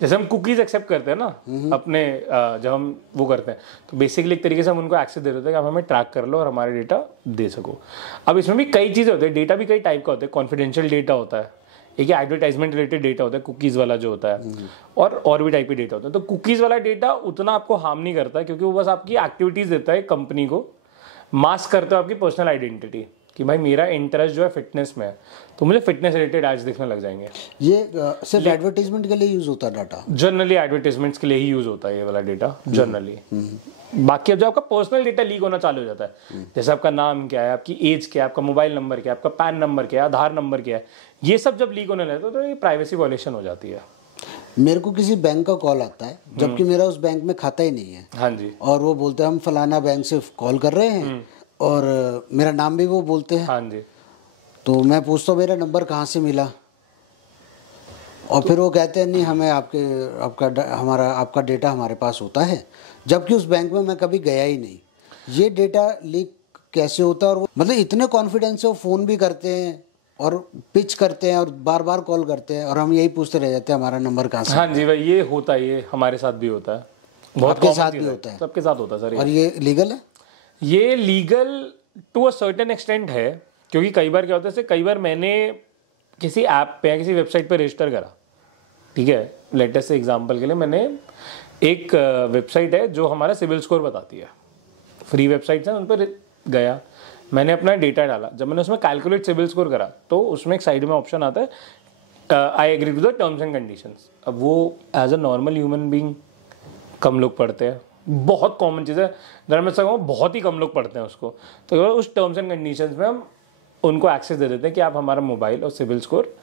जैसे हम कुकीज एक्सेप्ट करते हैं ना अपने, जब हम वो करते हैं तो बेसिकली एक तरीके से हम उनको एक्सेस दे देते हैं कि आप हमें ट्रैक कर लो और हमारे डेटा दे सको। अब इसमें भी कई चीज़ें होती है, डेटा भी कई टाइप का होता है, कॉन्फिडेंशियल डेटा होता है, एक एडवर्टाइजमेंट रिलेटेड डेटा होता है कुकीज़ वाला जो होता है, और भी टाइप के डेटा होता है। तो कुकीज़ वाला डेटा उतना आपको हार्म नहीं करता क्योंकि वो बस आपकी एक्टिविटीज़ देता है, कंपनी को मास्क करते हो आपकी पर्सनल आइडेंटिटी कि भाई मेरा इंटरेस्ट जो है फिटनेस में है, तो मुझे फिटनेस रिलेटेड एड्स दिखने लग जाएंगे। ये सिर्फ एडवर्टाइजमेंट के लिए यूज होता है डाटा? जनरली एडवर्टाइजमेंट्स के लिए ही यूज होता है ये वाला डेटा जनरली। बाकी अब जब आपका पर्सनल डेटा लीक होना चालू हो जाता है, जैसे आपका नाम क्या है, आपकी एज क्या है, आपका मोबाइल नंबर क्या है, आपका पैन नंबर क्या है, आधार नंबर क्या है, ये सब जब लीक होने लगता है तो ये प्राइवेसी वायलेशन हो जाती है। मेरे को किसी बैंक का कॉल आता है जबकि मेरा उस बैंक में खाता ही नहीं है, हाँ जी, और वो बोलते हैं हम फलाना बैंक से कॉल कर रहे हैं, और मेरा नाम भी वो बोलते हैं, हाँ जी। तो मैं पूछता हूँ मेरा नंबर कहाँ से मिला, और फिर वो कहते हैं नहीं हमें आपका डेटा हमारे पास होता है, जबकि उस बैंक में मैं कभी गया ही नहीं। ये डेटा लीक कैसे होता है, और वो मतलब इतने कॉन्फिडेंस से वो फ़ोन भी करते हैं और पिच करते हैं और बार बार कॉल करते हैं, और हम यही पूछते रह जाते हैं हमारा नंबर कहाँ से। हाँ जी भाई, ये होता है, ये हमारे साथ भी होता है, बहुत आपके common साथ चीज़ भी है। होता है? सबके साथ होता है सर। और ये लीगल है? ये legal to a certain extent है, क्योंकि कई बार क्या होता है, कई बार मैंने किसी ऐप पे या किसी वेबसाइट पे रजिस्टर करा, ठीक है, लेटेस्ट से एग्जांपल के लिए मैंने एक वेबसाइट है जो हमारा सिविल स्कोर बताती है, फ्री वेबसाइट्स हैं, उन पर गया, मैंने अपना डेटा डाला, जब मैंने उसमें कैलकुलेट सिविल स्कोर करा तो उसमें एक साइड में ऑप्शन आता है I agree to the terms and conditions. अब वो as a normal human being कम लोग पढ़ते हैं, बहुत कॉमन चीज़ है, अगर मैं कहूँ बहुत ही कम लोग पढ़ते हैं उसको, तो उस टर्म्स एंड कंडीशंस में हम उनको एक्सेस दे देते हैं कि आप हमारा मोबाइल और सिविल स्कोर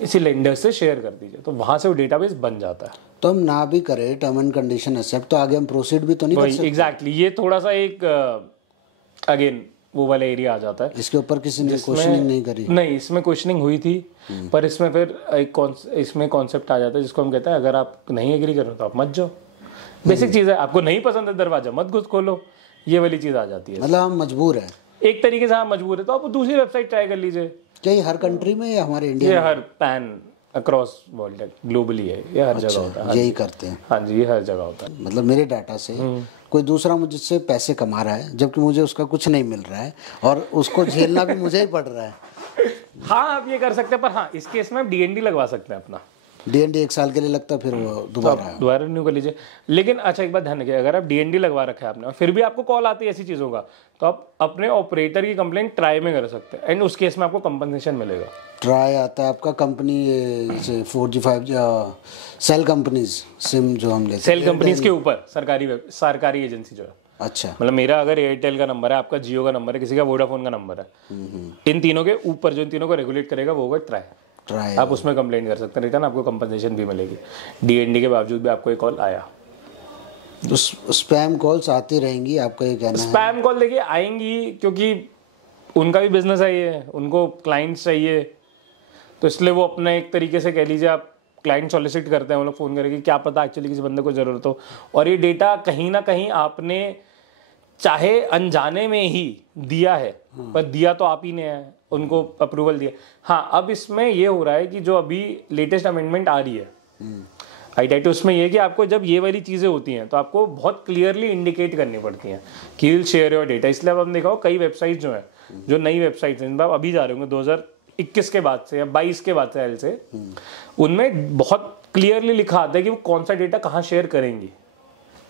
इसी लेंडर से शेयर कर दीजिए, तो वहाँ से वो डेटाबेस बन जाता है। तो हम ना भी करें टर्म एंड कंडीशन एक्सेप्ट, तो आगे हम प्रोसीड भी तो नहीं कर सकते? एग्जैक्टली, ये थोड़ा सा एक अगेन वो वाला एरिया आ जाता है। इसके ऊपर किसी ने क्वेश्चनिंग नहीं करी? नहीं, इसमें क्वेश्चनिंग हुई थी, पर इसमें फिर इसमें कॉन्सेप्ट आ जाता है जिसको हम कहते हैं अगर आप नहीं एग्री करो तो आप मत जाओ। बेसिक चीज़ है, आपको नहीं पसंद है दरवाजा मत घुस खोलो, ये वाली चीज़ आ जाती है। मतलब हम मजबूर हैं एक तरीके से, हाँ मजबूर है, तो आप दूसरी वेबसाइट ट्राई कर लीजिए। क्या ये हर कंट्री में या हमारे इंडिया ये में? हर पैन अक्रॉस वर्ल्ड ग्लोबली है, ये हर जगह होता है। यही करते हैं? हाँ जी, ये हर जगह होता है। मतलब मेरे डाटा से कोई दूसरा मुझसे पैसे कमा रहा है जबकि मुझे उसका कुछ नहीं मिल रहा है, और उसको झेलना भी मुझे ही पड़ रहा है। हाँ, आप ये कर सकते हैं, पर हाँ इस केस में आप डीएनडी लगवा सकते हैं अपना। डीएनडी 1 साल के लिए लगता है, फिर वो दोबारा रिन्यू कर लीजिए। लेकिन अच्छा, एक बात ध्यान रखिए, अगर आप डीएनडी लगवा रखा है आपने और फिर भी आपको कॉल आती है ऐसी चीज़ों का, तो आप अपने ऑपरेटर की कंप्लेंट ट्राई में कर सकते हैं, एंड उस केस में आपको कंपनसेशन मिलेगा। ट्राई आता है आपका कंपनी, जैसे 4G 5G cell companies SIM जो हम लेते हैं, सेल कंपनीज के ऊपर सरकारी एजेंसी जो है। अच्छा, मतलब मेरा अगर एयरटेल का नंबर है, आपका जियो का नंबर है, किसी का वोडाफोन का नंबर है, इन तीनों के ऊपर जो इन तीनों को रेगुलेट करेगा वो होगा ट्राई। आप उसमें कंप्लेंट कर सकते हैं, रिटर्न आपको कंपनसेशन भी मिलेगी, डीएनडी के बावजूद भी आपको एक कॉल आया। तो स्पैम कॉल्स आती रहेंगी, आपका ये कहना है? स्पैम कॉल देखिए आएंगी, क्योंकि उनका भी बिजनेस है ये, उनको क्लाइंट्स चाहिए, तो इसलिए वो अपना एक तरीके से कह लीजिए आप क्लाइंट सॉलिसिट करते हैं, वो लोग फ़ोन करेंगे, क्या पता एक्चुअली किसी बंदे को ज़रूरत हो, और ये डेटा कहीं ना कहीं आपने चाहे अनजाने में ही दिया है, पर दिया तो आप ही ने है, उनको अप्रूवल दिया। हाँ, अब इसमें ये हो रहा है कि जो अभी लेटेस्ट अमेंडमेंट आ रही है आई-2, उसमें ये कि आपको जब ये वाली चीज़ें होती हैं तो आपको बहुत क्लियरली इंडिकेट करनी पड़ती हैं कि विल शेयर योर डेटा। इसलिए अब हम देखा हो कई वेबसाइट जो हैं, जो नई वेबसाइट्स हैं, अभी जा रहे होंगे 2021 के बाद से या 22 के बाद से उनमें बहुत क्लियरली लिखा आता है कि वो कौन सा डेटा कहाँ शेयर करेंगी,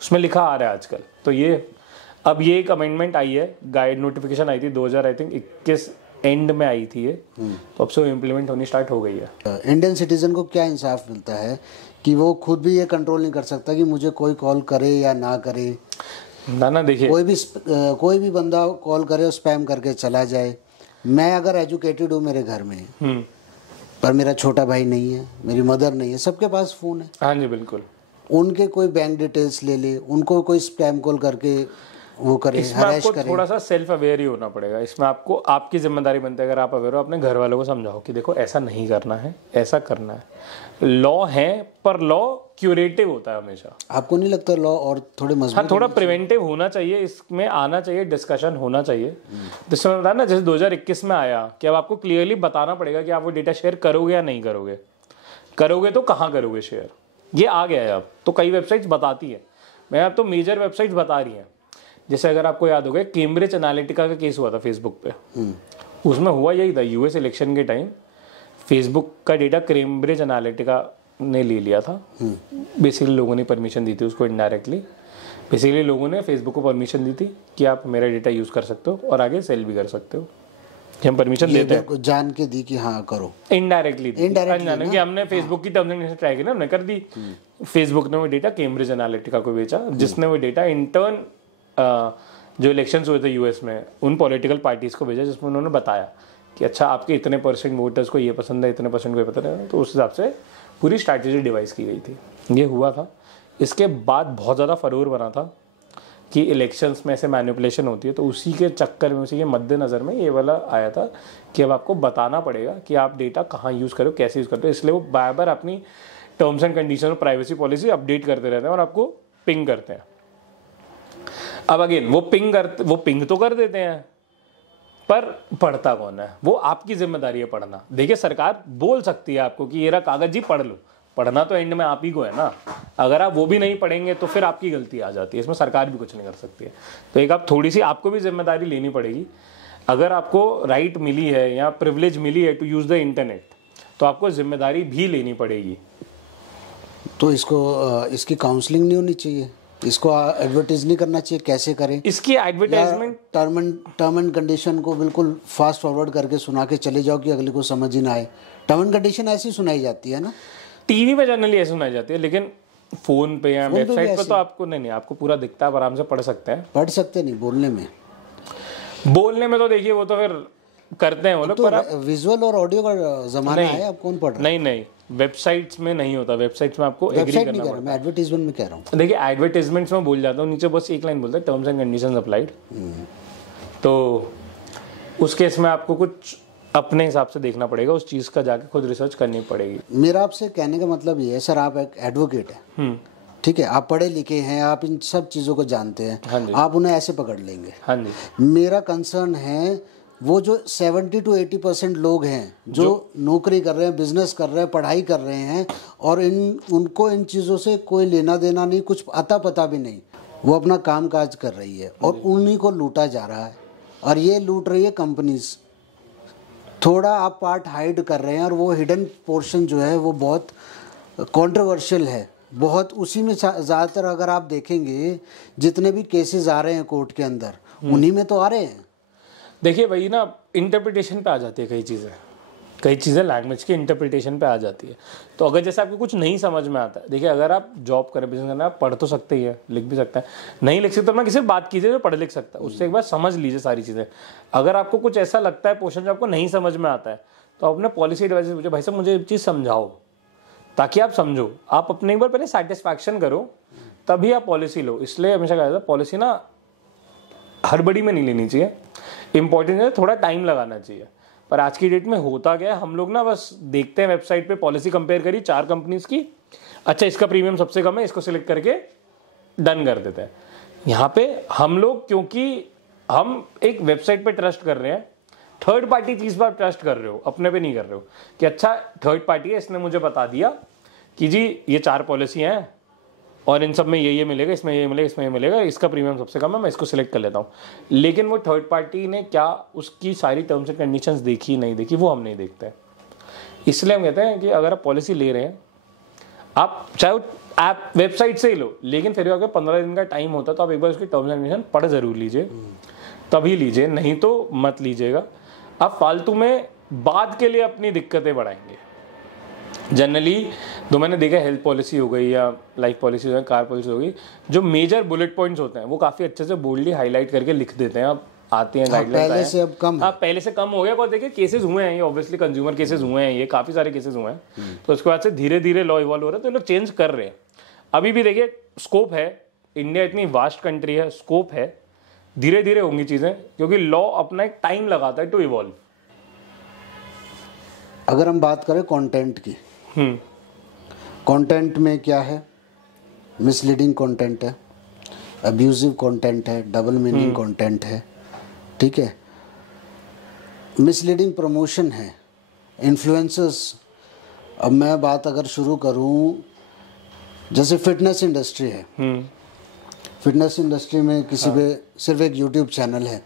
उसमें लिखा आ रहा है आजकल। तो ये अब ये एक अमेंडमेंट आई है, गाइड नोटिफिकेशन आई थी 2021 एंड में आई थी ये, तो अब से इम्प्लीमेंट होनी स्टार्ट हो गई है। इंडियन सिटीजन को क्या इंसाफ मिलता है कि वो खुद भी ये कंट्रोल नहीं कर सकता कि मुझे कोई कॉल करे या ना करे? ना देखिए, कोई भी बंदा कॉल करे और स्पैम करके चला जाए। मैं अगर एजुकेटेड हूँ मेरे घर में, पर मेरा छोटा भाई नहीं है, मेरी मदर नहीं है, सबके पास फ़ोन है। हाँ जी बिल्कुल। उनके कोई बैंक डिटेल्स ले ले, उनको कोई स्पैम कॉल करके वो करे, इसमें आपको थोड़ा सा सेल्फ अवेयर ही होना पड़ेगा। इसमें आपको आपकी जिम्मेदारी बनती है, अगर आप अवेयर हो अपने घर वालों को समझाओ कि देखो ऐसा नहीं करना है, ऐसा करना है। लॉ है, पर लॉ क्यूरेटिव होता है हमेशा। आपको नहीं लगता लॉ और थोड़े मजबूत? हाँ, थोड़ा प्रिवेंटिव होना चाहिए, इसमें आना चाहिए, डिस्कशन होना चाहिए। जिसमें बताया ना, जैसे 2021 में आया कि अब आपको क्लियरली बताना पड़ेगा कि आप वो डेटा शेयर करोगे या नहीं करोगे, करोगे तो कहाँ करोगे शेयर, ये आ गया है अब। तो कई वेबसाइट्स बताती है, मैं अब तो मेजर वेबसाइट्स बता रही हैं। जैसे अगर आपको याद होगा कैम्ब्रिज एनालिटिका का केस हुआ था फेसबुक पे, उसमें हुआ यही था, यूएस इलेक्शन के टाइम फेसबुक का डेटा कैम्ब्रिज एनालिटिका ने ले लिया था। बेसिकली लोगों ने परमिशन दी थी उसको इनडायरेक्टली, बेसिकली लोगों ने फेसबुक को परमिशन दी थी कि आप मेरा डेटा यूज़ कर सकते हो और आगे सेल भी कर सकते हो, हम परमिशन देते हैं। जान के दी कि हाँ करो, इनडायरेक्टली कि हमने फेसबुक की टर्म्स एंड कंडीशन ट्राई की ना, हमने कर दी। फेसबुक ने वो डेटा कैम्ब्रिज एनालिटिका को बेचा, जिसने वो डेटा इंटर्न जो इलेक्शंस हुए थे यूएस में उन पॉलिटिकल पार्टीज को भेजा, जिसमें उन्होंने बताया कि अच्छा आपके इतने % वोटर्स को ये पसंद है, इतने % को ये पसंद है, तो उस हिसाब से पूरी स्ट्रैटेजी डिवाइस की गई थी। ये हुआ था। इसके बाद बहुत ज़्यादा फरोर बना था कि इलेक्शंस में ऐसे मैनिपुलेशन होती है, तो उसी के चक्कर में, उसी के मद्देनज़र में ये वाला आया था कि अब आपको बताना पड़ेगा कि आप डेटा कहाँ यूज़ करो, कैसे यूज़ करते हो। इसलिए वो बार बार अपनी टर्म्स एंड कंडीशन और प्राइवेसी पॉलिसी अपडेट करते रहते हैं और आपको पिंग करते हैं। अब अगेन वो पिंग तो कर देते हैं, पर पढ़ता कौन है, वो आपकी जिम्मेदारी है पढ़ना। देखिए सरकार बोल सकती है आपको कि ये रहा कागज जी पढ़ लो, पढ़ना तो एंड में आप ही को है ना। अगर आप वो भी नहीं पढ़ेंगे तो फिर आपकी गलती आ जाती है, इसमें सरकार भी कुछ नहीं कर सकती है। तो एक आप थोड़ी सी आपको भी जिम्मेदारी लेनी पड़ेगी। अगर आपको राइट मिली है या प्रिविलेज मिली है टू यूज़ द इंटरनेट, तो आपको जिम्मेदारी भी लेनी पड़ेगी। तो इसकी काउंसलिंग नहीं होनी चाहिए, इसको एडवर्टाइज नहीं करना चाहिए, कैसे करें इसकी एडवर्टाइजमेंट, टर्म एंड कंडीशन को बिल्कुल फास्ट फॉरवर्ड करके सुना के चले जाओ कि अगले को समझ ही ना आए। टर्म एंड कंडीशन ऐसी सुनाई जाती है ना, टीवी पे जनरली ऐसे सुनाई जाती है, लेकिन फोन पे या वेबसाइट पे तो आपको नहीं आपको पूरा दिखता है, आराम से पढ़ सकते हैं। पढ़ सकते नहीं, बोलने में तो देखिए वो तो फिर करते हैं वो लोग, तो पर विजुअल और ऑडियो का जमाना है, अब कौन पढ़ रहा है? नहीं वेबसाइट्स में नहीं होता, वेबसाइट्स में आपको एग्री करना पड़ता है। मैं एडवर्टाइजमेंट में कह रहा हूँ। देखिए एडवर्टाइजमेंट्स में बोल जाता हूँ, नीचे बस एक लाइन बोलता है टर्म्स एंड कंडीशंस अप्लाइड। तो उस केस में आपको कुछ अपने हिसाब से देखना पड़ेगा, उस चीज़ का जाके खुद रिसर्च करनी पड़ेगी। मेरा आपसे कहने का मतलब ये है सर, आप एक एडवोकेट है, ठीक है, आप पढ़े लिखे हैं, आप इन सब चीज़ों को जानते हैं। हाँ जी। आप उन्हें ऐसे पकड़ लेंगे। हाँ जी। मेरा कंसर्न है वो जो 70 to 80% लोग हैं जो नौकरी कर रहे हैं, बिजनेस कर रहे हैं, पढ़ाई कर रहे हैं, और उनको इन चीज़ों से कोई लेना देना नहीं, कुछ अता पता भी नहीं, वो अपना काम काज कर रही है और उन्हीं को लूटा जा रहा है, और ये लूट रही है कंपनीज। थोड़ा आप पार्ट हाइड कर रहे हैं और वो हिडन पोर्शन जो है वो बहुत कंट्रोवर्शियल है, बहुत उसी में ज़्यादातर अगर आप देखेंगे जितने भी केसेस आ रहे हैं कोर्ट के अंदर, उन्हीं में तो आ रहे हैं। देखिए वही ना, इंटरप्रिटेशन पे आ जाती है कई चीज़ें लैंग्वेज की इंटरप्रिटेशन पे आ जाती है। तो अगर जैसे आपको कुछ नहीं समझ में आता है, देखिए अगर आप जॉब करें, बिजनेस करना, आप पढ़ तो सकते ही है, लिख भी सकते हैं, नहीं लिख सकते तो मैं किसी से बात कीजिए जो पढ़ लिख सकता है, उससे एक बार समझ लीजिए सारी चीज़ें। अगर आपको कुछ ऐसा लगता है पोर्शन जो आपको नहीं समझ में आता है, तो अपने पॉलिसी एडवाइजर पूछे, भाई साहब मुझे ये चीज़ समझाओ, ताकि आप समझो, आप अपने एक बार पहले सेटिस्फैक्शन करो, तभी आप पॉलिसी लो। इसलिए हमेशा कहा जाता है पॉलिसी ना हड़बड़ी में नहीं लेनी चाहिए, इंपॉर्टेंट है, थोड़ा टाइम लगाना चाहिए। पर आज की डेट में होता क्या है, हम लोग ना बस देखते हैं वेबसाइट पे पॉलिसी कंपेयर करी 4 कंपनीज की, अच्छा इसका प्रीमियम सबसे कम है, इसको सिलेक्ट करके डन कर देते हैं। यहाँ पे हम लोग, क्योंकि हम एक वेबसाइट पे ट्रस्ट कर रहे हैं, थर्ड पार्टी चीज़ पर ट्रस्ट कर रहे हो, अपने पे नहीं कर रहे हो कि अच्छा थर्ड पार्टी है, इसने मुझे बता दिया कि जी ये 4 पॉलिसी हैं और इन सब में ये मिलेगा, इसमें ये मिलेगा, इसमें ये मिलेगा, इसका प्रीमियम सबसे कम है, मैं इसको सिलेक्ट कर लेता हूँ। लेकिन वो थर्ड पार्टी ने क्या उसकी सारी टर्म्स एंड कंडीशंस देखी नहीं देखी, वो हम नहीं देखते हैं। इसलिए हम कहते हैं कि अगर आप पॉलिसी ले रहे हैं, आप चाहे ऐप वेबसाइट से ही लो, लेकिन फिर अगर 15 दिन का टाइम होता है तो आप एक बार उसकी टर्म्स एंड कंडीशन पढ़ जरूर लीजिए, तभी लीजिए, नहीं तो मत लीजिएगा। आप फालतू में बाद के लिए अपनी दिक्कतें बढ़ाएंगे। जनरली तो मैंने देखा, हेल्थ पॉलिसी हो गई या लाइफ पॉलिसी हो गई, कार पॉलिसी हो गई, जो मेजर बुलेट पॉइंट्स होते हैं वो काफ़ी अच्छे से बोल्डली हाईलाइट करके लिख देते हैं। अब आते हैं गाइडलाइंस, पहले से अब कम है। हाँ पहले से कम हो गया। और देखिए केसेस हुए हैं, ये ऑब्वियसली कंज्यूमर केसेस हुए हैं, ये काफ़ी सारे केसेस हुए हैं। तो उसके बाद से धीरे धीरे लॉ इवॉल्व हो रहा है, तो ये लोग चेंज कर रहे हैं। अभी भी देखिए स्कोप है, इंडिया इतनी वास्ट कंट्री है, स्कोप है, धीरे धीरे होंगी चीज़ें, क्योंकि लॉ अपना एक टाइम लगाता है टू इवॉल्व। अगर हम बात करें कंटेंट की, कंटेंट में क्या है, मिसलीडिंग कंटेंट है, अब्यूजिव कंटेंट है, डबल मीनिंग कंटेंट है, ठीक है, मिसलीडिंग प्रमोशन है, इन्फ्लुएंसर्स। अब मैं बात अगर शुरू करूं, जैसे फिटनेस इंडस्ट्री है, फिटनेस इंडस्ट्री में किसी पे सिर्फ एक यूट्यूब चैनल है,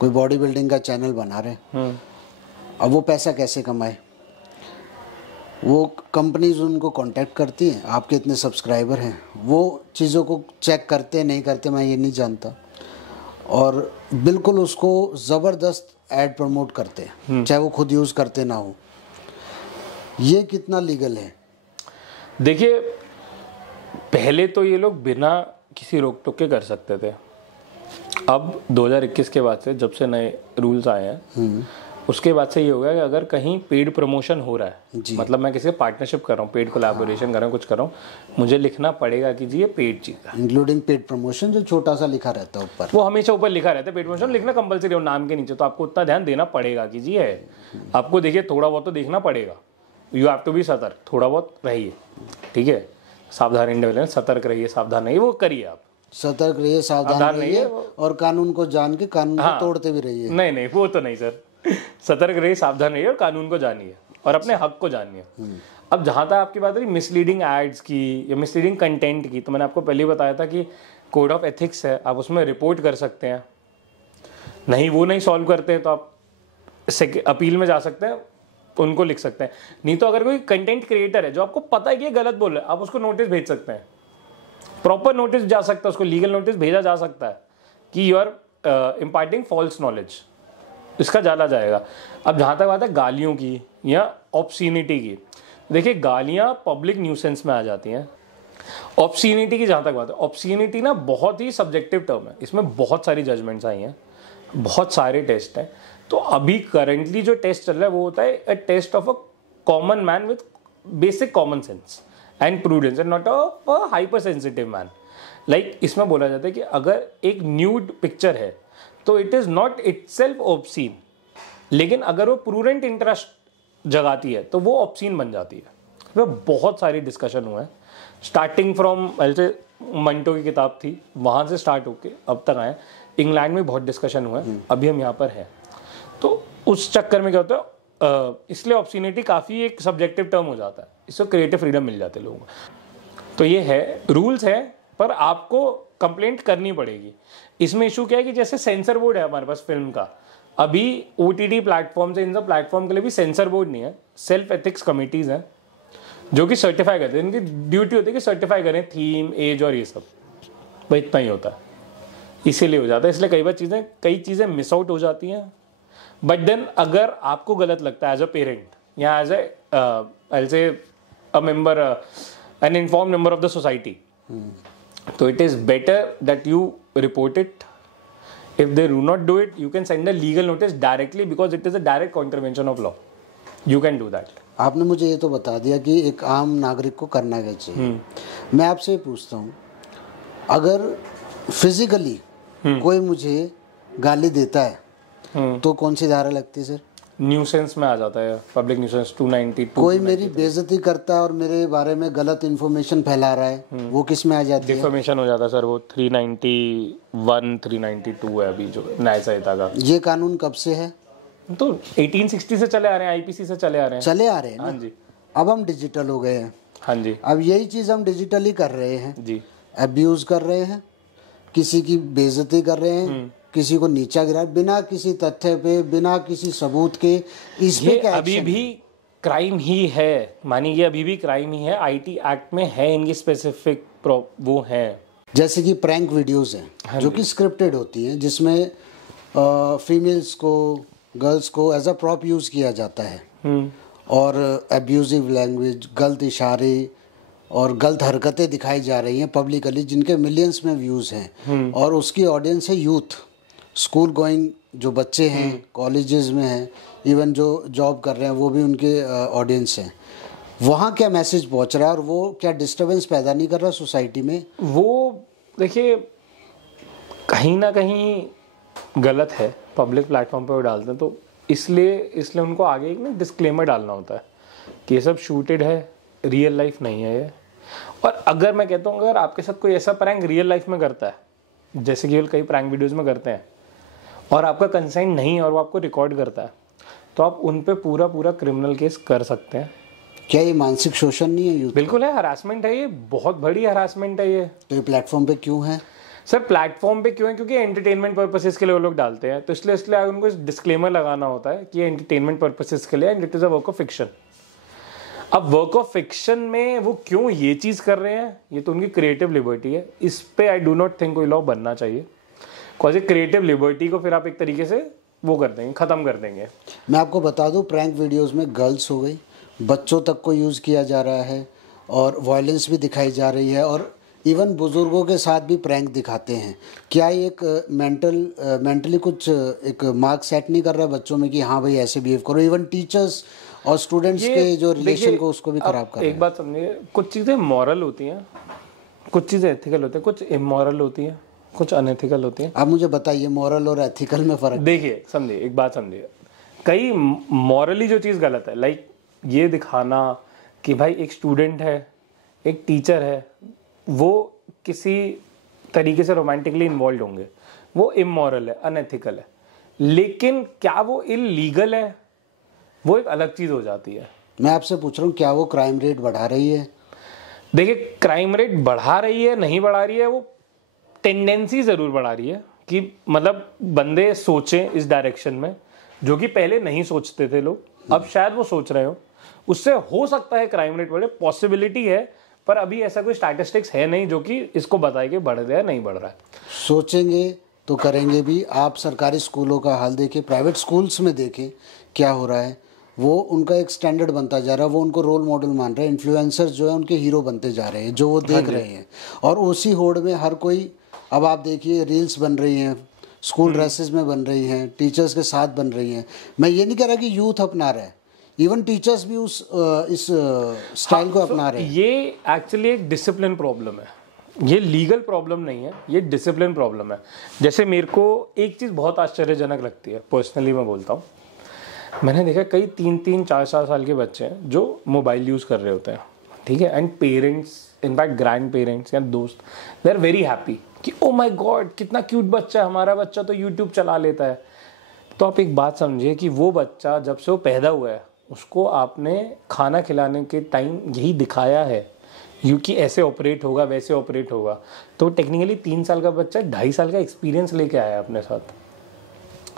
कोई बॉडी बिल्डिंग का चैनल बना रहे, अब वो पैसा कैसे कमाए? वो कंपनीज उनको कांटेक्ट करती हैं, आपके इतने सब्सक्राइबर हैं, वो चीज़ों को चेक करते नहीं करते मैं ये नहीं जानता, और बिल्कुल उसको ज़बरदस्त ऐड प्रमोट करते हैं, चाहे वो खुद यूज़ करते ना हो। ये कितना लीगल है? देखिए पहले तो ये लोग बिना किसी रोक टोक के कर सकते थे, अब 2021 के बाद से जब से नए रूल्स आए हैं, उसके बाद से ये हो गया कि अगर कहीं पेड प्रमोशन हो रहा है, मतलब मैं किसी पार्टनरशिप कर रहा हूँ, पेड कोलैबोरेशन कर रहा हूँ, कुछ कर रहा हूँ, मुझे लिखना पड़ेगा कि जी ये पेड चीज़ है, इंक्लूडिंग पेड प्रमोशन, जो छोटा सा लिखा रहता है ऊपर, वो हमेशा ऊपर लिखा रहता है। पेड प्रमोशन लिखना कंपलसरी हो नाम के नीचे, तो आपको उतना ध्यान देना पड़ेगा कि जी है, आपको देखिए थोड़ा बहुत तो देखना पड़ेगा, यू हैव टू बी सतर्क, थोड़ा बहुत रहिए, ठीक है, सावधान, इंडिविजुअल सतर्क रहिए, सावधान रहिए, वो करिए आप, सतर्क रहिए, सावधान रहिए और कानून को जान के कानून को तोड़ते भी रहिए। नहीं वो तो नहीं सर, सतर्क रहिए, सावधान रहिए और कानून को जानिए और अपने हक को जानिए। अब जहां तक आपकी बात रही मिसलीडिंग एड्स की या मिसलीडिंग कंटेंट की, तो मैंने आपको पहले बताया था कि कोड ऑफ एथिक्स है, आप उसमें रिपोर्ट कर सकते हैं। नहीं वो नहीं सॉल्व करते हैं तो आप अपील में जा सकते हैं, उनको लिख सकते हैं। नहीं तो अगर कोई कंटेंट क्रिएटर है जो आपको पता है कि ये गलत बोल रहा है, आप उसको नोटिस भेज सकते हैं, प्रॉपर नोटिस जा सकता है, उसको लीगल नोटिस भेजा जा सकता है कि you are imparting false knowledge, इसका डाला जाएगा। अब जहाँ तक बात है गालियों की या ऑब्सीनिटी की, देखिए गालियाँ पब्लिक न्यूसेंस में आ जाती हैं। ऑब्सीनिटी की जहाँ तक बात है, ऑब्सीनिटी ना बहुत ही सब्जेक्टिव टर्म है, इसमें बहुत सारी जजमेंट्स आई हैं, बहुत सारे टेस्ट हैं। तो अभी करेंटली जो टेस्ट चल रहा है वो होता है a test of a common man with basic common sense and prudence and not a hyper sensitive man. Like इसमें बोला जाता है कि अगर एक न्यूड पिक्चर है तो it is not itself obscene, लेकिन अगर वो प्रूडेंट इंटरेस्ट जगाती है तो वो ऑब्सीन बन जाती है। तो बहुत सारी डिस्कशन हुए हैं, स्टार्टिंग फ्रॉम ऐसे मंटो की किताब थी, वहाँ से स्टार्ट होके अब तक आए। इंग्लैंड में बहुत डिस्कशन हुआ है, अभी हम यहाँ पर हैं। तो उस चक्कर में क्या होता है, इसलिए ऑब्सीनिटी काफ़ी एक सब्जेक्टिव टर्म हो जाता है, इससे क्रिएटिव फ्रीडम मिल जाते हैं लोगों को। तो ये है, रूल्स है, पर आपको कंप्लेंट करनी पड़ेगी। इसमें इशू क्या है कि जैसे सेंसर बोर्ड है हमारे पास फिल्म का, अभी OTT प्लेटफॉर्म से इन सब प्लेटफॉर्म के लिए भी सेंसर बोर्ड नहीं है, सेल्फ एथिक्स कमिटीज़ हैं जो कि सर्टिफाई करते हैं। इनकी ड्यूटी होती है कि सर्टिफाई करें थीम, एज और ये सब, भाई इतना ही होता है, इसीलिए हो जाता है। इसलिए कई चीज़ें मिस आउट हो जाती हैं। बट देन अगर आपको गलत लगता है एज अ पेरेंट या as a member, an inform member of the society, तो it is better that you report it. If they do not do it, you can send a legal notice directly because it is a direct contravention of law. You can do that. आपने मुझे ये तो बता दिया कि एक आम नागरिक को करना क्या चाहिए। मैं आपसे ये पूछता हूँ, अगर फिजिकली कोई मुझे गाली देता है तो कौन सी धारा लगती है सर? न्यूसेंस में आ जाता है, पब्लिक न्यूसेंस 292। कोई मेरी बेइज्जती करता है और मेरे बारे में गलत इन्फॉर्मेशन फैला रहा है, वो किस में आ जाती है? डिफेमेशन हो जाता है सर, वो 391 392 है अभी जो न्याय संहिता का। ये कानून कब से है? तो 1860 से चले आ रहे हैं, IPC से चले आ रहे हैं। ना? हाँ जी। अब हम डिजिटल हो गए हैं। हाँ जी। अब यही चीज़ हम डिजिटली कर रहे हैं जी। अब्यूज कर रहे हैं, किसी की बेइज्जती कर रहे हैं, किसी को नीचा गिरा बिना किसी तथ्य पे, बिना किसी सबूत के। इस पे क्या अभी भी क्राइम ही है, मानिए अभी भी क्राइम ही है। IT एक्ट में है इनकी स्पेसिफिक वो है। जैसे कि प्रैंक वीडियोस हैं जो कि स्क्रिप्टेड होती हैं, जिसमें फीमेल्स को, गर्ल्स को एज अ प्रॉप यूज़ किया जाता है और एब्यूजिव लैंग्वेज, गलत इशारे और गलत हरकतें दिखाई जा रही हैं पब्लिकली, जिनके मिलियंस में व्यूज़ हैं। और उसकी ऑडियंस है यूथ, स्कूल गोइंग जो बच्चे हैं, कॉलेजेस में हैं, इवन जो जॉब कर रहे हैं वो भी उनके ऑडियंस हैं। वहाँ क्या मैसेज पहुँच रहा है और वो क्या डिस्टर्बेंस पैदा नहीं कर रहा सोसाइटी में? वो देखिए कहीं ना कहीं गलत है, पब्लिक प्लेटफॉर्म पे वो डालते हैं, तो इसलिए उनको आगे एक ना डिस्क्लेमर डालना होता है कि ये सब शूटेड है, रियल लाइफ नहीं है ये। और अगर मैं कहता हूँ अगर आपके साथ कोई ऐसा प्रैंक रियल लाइफ में करता है, जैसे कि कई प्रैंक वीडियोज़ में करते हैं, और आपका कंसेंट नहीं और वो आपको रिकॉर्ड करता है, तो आप उन पे पूरा क्रिमिनल केस कर सकते हैं। क्या ये मानसिक शोषण नहीं है यूथ? बिल्कुल है, हरासमेंट है, ये बहुत बड़ी हरासमेंट है ये। तो ये प्लेटफॉर्म पे क्यों है सर? प्लेटफॉर्म पे क्यों है? क्योंकि एंटरटेनमेंट पर्पसेस के लिए वो लोग डालते हैं, तो इसलिए उनको डिस्क्लेमर लगाना होता है कि एंटरटेनमेंट पर्पसेस के लिए and it is a work of fiction. अब वर्क ऑफ फिक्शन में वो क्यों ये चीज़ कर रहे हैं, ये तो उनकी क्रिएटिव लिबर्टी है। इस पे आई डू नॉट थिंक कोई लॉ बनना चाहिए, बिकॉज क्रिएटिव लिबर्टी को फिर आप एक तरीके से वो कर देंगे, ख़त्म कर देंगे। मैं आपको बता दूं, प्रैंक वीडियोस में गर्ल्स हो गई, बच्चों तक को यूज़ किया जा रहा है और वायलेंस भी दिखाई जा रही है, और इवन बुज़ुर्गों के साथ भी प्रैंक दिखाते हैं। क्या ये एक मेंटली कुछ एक मार्क सेट नहीं कर रहा है बच्चों में कि हाँ भाई ऐसे बिहेव करो? इवन टीचर्स और स्टूडेंट्स के जो रिलेशन को उसको भी खराब कर रहे हैं। एक बात समझिए, कुछ चीज़ें मॉरल होती हैं, कुछ चीज़ें एथिकल होती हैं, कुछ इमोरल होती हैं, कुछ अनएथिकल होती हैं। आप मुझे बताइए मॉरल और एथिकल में फ़र्क। देखिए समझिए, एक बात समझिए, कई मॉरली जो चीज़ गलत है, लाइक ये दिखाना कि भाई एक स्टूडेंट है, एक टीचर है, वो किसी तरीके से रोमांटिकली इन्वॉल्व होंगे, वो इमोरल है, अनएथिकल है। लेकिन क्या वो इलीगल है, वो एक अलग चीज़ हो जाती है। मैं आपसे पूछ रहा हूँ, क्या वो क्राइम रेट बढ़ा रही है? देखिए, क्राइम रेट बढ़ा रही है नहीं बढ़ा रही है, वो टेंडेंसी ज़रूर बढ़ा रही है कि मतलब बंदे सोचें इस डायरेक्शन में, जो कि पहले नहीं सोचते थे लोग, अब शायद वो सोच रहे हो। उससे हो सकता है क्राइम रेट बढ़े, पॉसिबिलिटी है, पर अभी ऐसा कोई स्टैटिस्टिक्स है नहीं जो कि इसको बताए कि बढ़ रहा है नहीं बढ़ रहा है। सोचेंगे तो करेंगे भी। आप सरकारी स्कूलों का हाल देखें, प्राइवेट स्कूल्स में देखें क्या हो रहा है। वो उनका एक स्टैंडर्ड बनता जा रहा है, वो उनको रोल मॉडल मान रहे हैं, इन्फ्लुएंसर्स जो है उनके हीरो बनते जा रहे हैं, जो वो देख रहे हैं। और उसी होड़ में हर कोई, अब आप देखिए रील्स बन रही हैं, स्कूल ड्रेसेस में बन रही हैं, टीचर्स के साथ बन रही हैं। मैं ये नहीं कह रहा कि यूथ अपना रहा है, इवन टीचर्स भी इस स्टाइल को अपना रहे हैं। ये एक्चुअली एक डिसिप्लिन प्रॉब्लम है, ये लीगल प्रॉब्लम नहीं है, ये डिसिप्लिन प्रॉब्लम है। जैसे मेरे को एक चीज़ बहुत आश्चर्यजनक लगती है, पर्सनली मैं बोलता हूँ, मैंने देखा कई 3-3, 4-4 साल के बच्चे हैं जो मोबाइल यूज़ कर रहे होते हैं, ठीक है, and parents, in fact grand parents या दोस्त, दे आर वेरी हैप्पी कि ओ माय गॉड कितना क्यूट बच्चा है, हमारा बच्चा तो यूट्यूब चला लेता है। तो आप एक बात समझिए कि वो बच्चा जब से वो पैदा हुआ है, उसको आपने खाना खिलाने के टाइम यही दिखाया है कि ऐसे ऑपरेट होगा, वैसे ऑपरेट होगा। तो टेक्निकली 3 साल का बच्चा 2.5 साल का एक्सपीरियंस लेके आया अपने साथ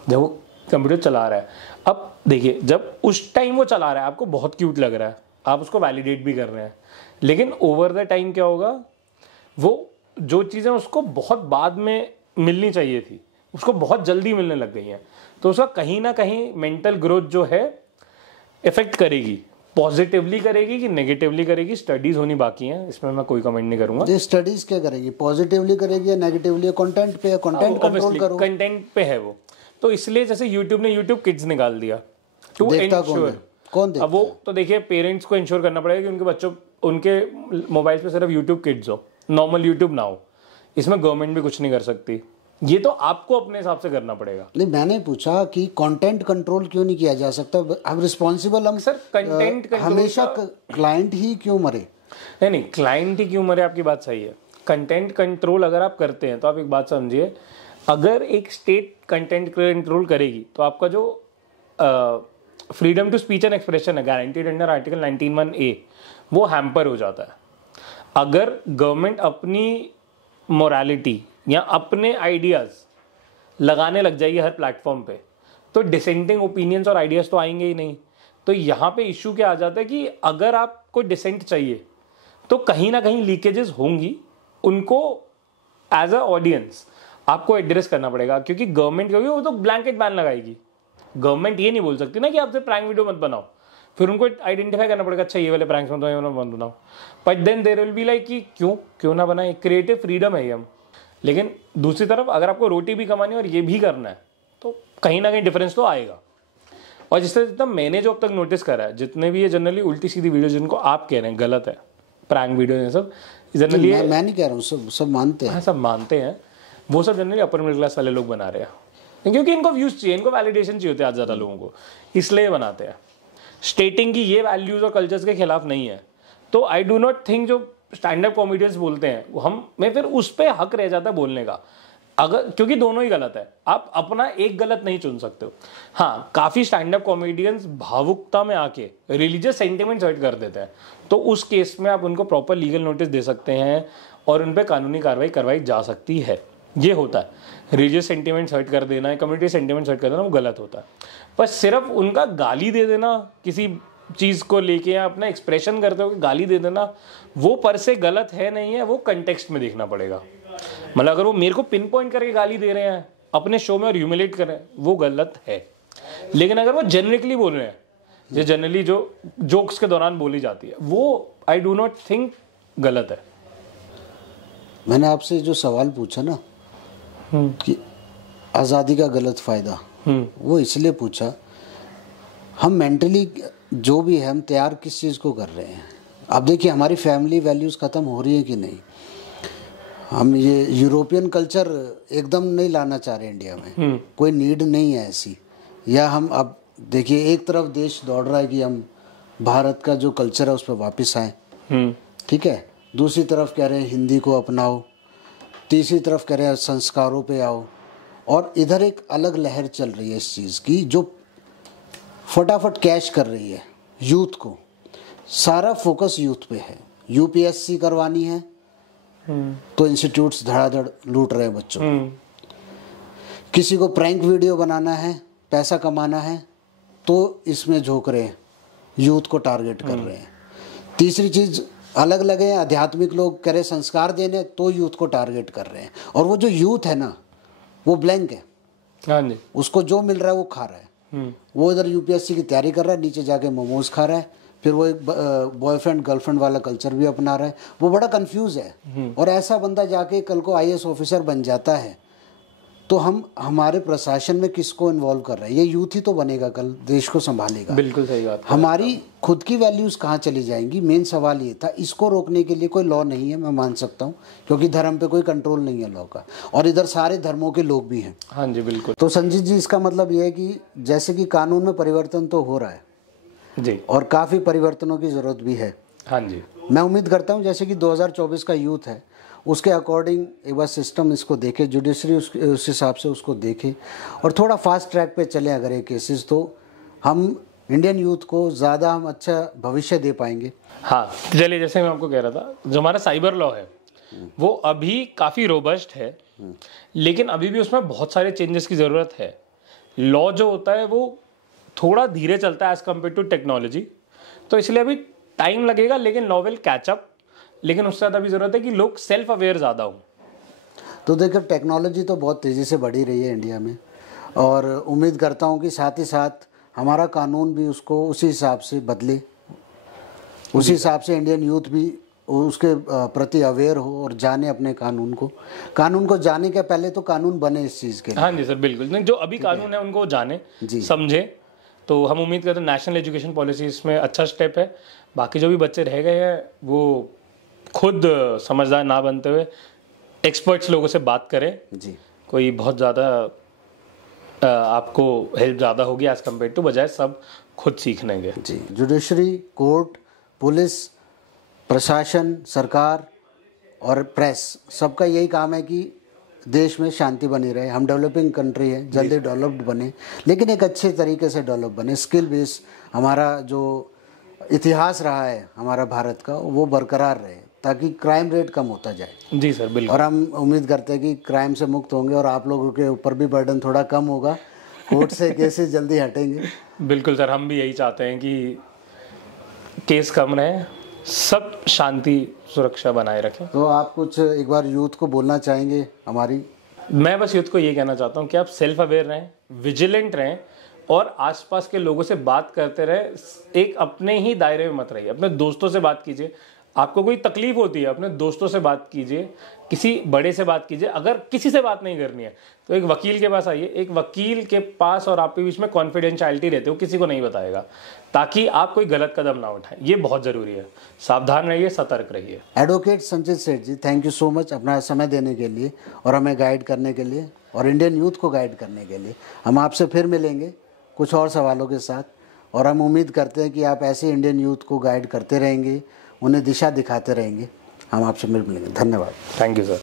जब वो कंप्यूटर चला रहा है। अब देखिए, जब उस टाइम वो चला रहा है आपको बहुत क्यूट लग रहा है, आप उसको वैलिडेट भी कर रहे हैं, लेकिन ओवर द टाइम क्या होगा, वो जो चीज़ें उसको बहुत बाद में मिलनी चाहिए थी उसको बहुत जल्दी मिलने लग गई हैं। तो उसका कहीं ना कहीं मेंटल ग्रोथ जो है इफेक्ट करेगी, पॉजिटिवली करेगी कि नेगेटिवली करेगी, स्टडीज होनी बाकी हैं, इसमें मैं कोई कमेंट नहीं करूंगा। ये स्टडीज क्या करेगी, पॉजिटिवली करेगी या नेगेटिवली? कंटेंट पे है, कंटेंट कंट्रोल करो, कंटेंट पे है वो। तो इसलिए जैसे यूट्यूब ने यूट्यूब किड्स निकाल दिया टू इंश्योर, कौन देखता? अब वो तो देखिए पेरेंट्स को इंश्योर करना पड़ेगा कि उनके बच्चों, उनके मोबाइल पे सिर्फ यूट्यूब किड्स हो, नॉर्मल यूट्यूब ना हो। इसमें गवर्नमेंट भी कुछ नहीं कर सकती, ये तो आपको अपने हिसाब से करना पड़ेगा। नहीं, मैंने पूछा कि कंटेंट कंट्रोल क्यों नहीं किया जा सकता? अब रिस्पॉन्सिबल हम सर कंटेंट हमेशा क्लाइंट ही क्यों मरे? नहीं, क्लाइंट ही क्यों मरे, आपकी बात सही है। कंटेंट कंट्रोल अगर आप करते हैं तो आप एक बात समझिए, अगर एक स्टेट कंटेंट कंट्रोल करेगी तो आपका जो freedom to speech and expression है गारंटीड अंडर आर्टिकल 19(1)(a) वो हैम्पर हो जाता है। अगर गवर्नमेंट अपनी मोरालिटी या अपने आइडियाज़ लगाने लग जाएगी हर प्लेटफॉर्म पे, तो डिसेंटिंग ओपिनियंस और आइडियाज़ तो आएंगे ही नहीं। तो यहाँ पे इशू क्या आ जाता है कि अगर आपको डिसेंट चाहिए तो कहीं ना कहीं लीकेजेस होंगी, उनको एज अ ऑडियंस आपको एड्रेस करना पड़ेगा, क्योंकि गवर्नमेंट क्योंकि वो तो ब्लैंकेट बैन लगाएगी। गवर्नमेंट ये नहीं बोल सकती ना कि आपसे प्रैंक वीडियो मत बनाओ, फिर उनको आइडेंटिफाई करना पड़ेगा, अच्छा ये वाले प्रैंक्स मत बनाओ, but then there will be like कि क्यों ना बनाए, क्रिएटिव फ्रीडम है ये हम। लेकिन दूसरी तरफ अगर आपको रोटी भी कमानी है और ये भी करना है तो कहीं ना कहीं डिफरेंस तो आएगा। और जितना मैंने जो अब तक नोटिस करा है, जितने भी ये जनरली उल्टी सीधी वीडियो जिनको आप कह रहे हैं गलत है, प्रैंक वीडियो ये सब जनरली, मैं नहीं कह रहा हूँ, सब मानते हैं, सब मानते हैं, वो सब जनरली अपर मिडिल क्लास वाले लोग बना रहे हैं, क्योंकि इनको व्यूज चाहिए, इनको वैलिडेशन चाहिए होते हैं आज ज़्यादा लोगों को, इसलिए बनाते हैं। स्टेटिंग की ये वैल्यूज और कल्चर्स के खिलाफ नहीं है। तो आई डू नॉट थिंक जो स्टैंड अप कॉमेडियंस बोलते हैं हम में फिर उस पर हक रह जाता है बोलने का, अगर क्योंकि दोनों ही गलत है, आप अपना एक गलत नहीं चुन सकते हो। हाँ, काफ़ी स्टैंड अप कॉमेडियंस भावुकता में आके रिलीजियस सेंटिमेंट्स हर्ट कर देते हैं, तो उस केस में आप उनको प्रॉपर लीगल नोटिस दे सकते हैं और उन पर कानूनी कार्रवाई करवाई जा सकती है। ये होता है, रिलीजियस सेंटिमेंट्स हर्ट कर देना, कम्युनिटी सेंटिमेंट्स हर्ट कर देना वो गलत होता है। पर सिर्फ उनका गाली दे देना किसी चीज़ को लेके या अपना एक्सप्रेशन करते हो गाली दे देना, वो पर से गलत है नहीं है, वो कंटेक्स्ट में देखना पड़ेगा। मतलब अगर वो मेरे को पिन पॉइंट करके गाली दे रहे हैं अपने शो में और ह्यूमिलेट कर रहे हैं, वो गलत है। लेकिन अगर वो जेनरिकली बोल रहे हैं, जो जनरली जो जोक्स के दौरान बोली जाती है, वो आई डू नॉट थिंक गलत है। मैंने आपसे जो सवाल पूछा ना कि आज़ादी का गलत फ़ायदा, वो इसलिए पूछा, हम मेंटली जो भी है हम तैयार किस चीज़ को कर रहे हैं। अब देखिए हमारी फैमिली वैल्यूज़ ख़त्म हो रही है कि नहीं। हम ये यूरोपियन कल्चर एकदम नहीं लाना चाह रहे इंडिया में, कोई नीड नहीं है ऐसी। या हम अब देखिए एक तरफ देश दौड़ रहा है कि हम भारत का जो कल्चर है उस पर वापस आए, ठीक है, दूसरी तरफ कह रहे हैं हिंदी को अपनाओ, तीसरी तरफ कह रहे हैं संस्कारों पे आओ, और इधर एक अलग लहर चल रही है इस चीज़ की जो फटाफट कैच कर रही है यूथ को। सारा फोकस यूथ पे है। यूपीएससी करवानी है तो इंस्टीट्यूट्स धड़ाधड़ लूट रहे हैं बच्चों को। किसी को प्रैंक वीडियो बनाना है, पैसा कमाना है, तो इसमें झोंक रहे हैं, यूथ को टारगेट कर रहे हैं। तीसरी चीज़ अलग लगे हैं, आध्यात्मिक लोग कह रहे संस्कार देने, तो यूथ को टारगेट कर रहे हैं। और वो जो यूथ है ना, वो ब्लैंक है। हाँ जी। उसको जो मिल रहा है वो खा रहा है। वो इधर यूपीएससी की तैयारी कर रहा है, नीचे जाके मोमोज खा रहा है, फिर वो एक बॉयफ्रेंड गर्लफ्रेंड वाला कल्चर भी अपना रहा है। वो बड़ा कंफ्यूज है। और ऐसा बंदा जाके कल को आईएएस ऑफिसर बन जाता है, तो हम हमारे प्रशासन में किसको इन्वॉल्व कर रहे हैं? ये यूथ ही तो बनेगा, कल देश को संभालेगा। बिल्कुल सही बात। हमारी खुद की वैल्यूज कहाँ चली जाएंगी? मेन सवाल ये था। इसको रोकने के लिए कोई लॉ नहीं है, मैं मान सकता हूँ, क्योंकि धर्म पे कोई कंट्रोल नहीं है लॉ का, और इधर सारे धर्मों के लोग भी हैं। हाँ जी बिल्कुल। तो संजीत जी, इसका मतलब ये है कि जैसे कि कानून में परिवर्तन तो हो रहा है जी, और काफ़ी परिवर्तनों की ज़रूरत भी है। हाँ जी। मैं उम्मीद करता हूँ जैसे कि 2024 का यूथ है, उसके अकॉर्डिंग एक बार सिस्टम इसको देखे, जुडिशरी उस हिसाब से उसको देखे, और थोड़ा फास्ट ट्रैक पे चले अगर ये केसेस, तो हम इंडियन यूथ को ज़्यादा हम अच्छा भविष्य दे पाएंगे। हाँ चलिए, जैसे मैं आपको कह रहा था, जो हमारा साइबर लॉ है वो अभी काफ़ी रोबस्ट है, लेकिन अभी भी उसमें बहुत सारे चेंजेस की ज़रूरत है। लॉ जो होता है वो थोड़ा धीरे चलता है एज़ कम्पेयर टू टेक्नोलॉजी, तो इसलिए अभी टाइम लगेगा, लेकिन लॉ विल कैच अप। लेकिन उससे ज़्यादा भी ज़रूरत है कि लोग सेल्फ अवेयर ज़्यादा हों। तो देखो, टेक्नोलॉजी तो बहुत तेज़ी से बढ़ी रही है इंडिया में, और उम्मीद करता हूँ कि साथ ही साथ हमारा कानून भी उसको उसी हिसाब से बदले, उसी हिसाब से इंडियन यूथ भी उसके प्रति अवेयर हो और जाने अपने कानून को। कानून को जाने के पहले तो कानून बने इस चीज़ के लिए। हाँ जी सर, बिल्कुल। नहीं, जो अभी कानून है उनको जाने समझे, तो हम उम्मीद करते हैं नेशनल एजुकेशन पॉलिसी इसमें अच्छा स्टेप है। बाकी जो भी बच्चे रह गए हैं वो खुद समझदार ना बनते हुए एक्सपर्ट्स लोगों से बात करें जी। कोई बहुत ज़्यादा आपको हेल्प ज़्यादा होगी एज़ कम्पेयर टू, बजाय सब खुद सीखने के। जी, जुडिशरी, कोर्ट, पुलिस, प्रशासन, सरकार और प्रेस, सबका यही काम है कि देश में शांति बनी रहे। हम डेवलपिंग कंट्री है, जल्दी डेवलप्ड बने, लेकिन एक अच्छे तरीके से डेवलप बने। स्किल बेस हमारा जो इतिहास रहा है हमारा भारत का, वो बरकरार रहे, ताकि क्राइम रेट कम होता जाए। जी सर, बिल्कुल। और हम उम्मीद करते हैं कि क्राइम से मुक्त होंगे और आप लोगों के ऊपर भी बर्डन थोड़ा कम होगा, कोर्ट से केसेस जल्दी हटेंगे। बिल्कुल सर, हम भी यही चाहते हैं कि केस कम रहे, सब शांति सुरक्षा बनाए रखें। तो आप कुछ एक बार यूथ को बोलना चाहेंगे हमारी? मैं बस यूथ को ये कहना चाहता हूँ कि आप सेल्फ अवेयर रहें, विजिलेंट रहें, और आसपास के लोगों से बात करते रहें। एक अपने ही दायरे में मत रहिए, अपने दोस्तों से बात कीजिए। आपको कोई तकलीफ होती है, अपने दोस्तों से बात कीजिए, किसी बड़े से बात कीजिए। अगर किसी से बात नहीं करनी है तो एक वकील के पास आइए। एक वकील के पास और आपके बीच में कॉन्फिडेंशियलिटी रहती है, वो किसी को नहीं बताएगा, ताकि आप कोई गलत कदम ना उठाएं। ये बहुत ज़रूरी है। सावधान रहिए, सतर्क रहिए। एडवोकेट संजीत सेठ जी, थैंक यू सो मच अपना समय देने के लिए और हमें गाइड करने के लिए और इंडियन यूथ को गाइड करने के लिए। हम आपसे फिर मिलेंगे कुछ और सवालों के साथ, और हम उम्मीद करते हैं कि आप ऐसे इंडियन यूथ को गाइड करते रहेंगे, उन्हें दिशा दिखाते रहेंगे। हम आपसे मिलेंगे। धन्यवाद। Thank you sir.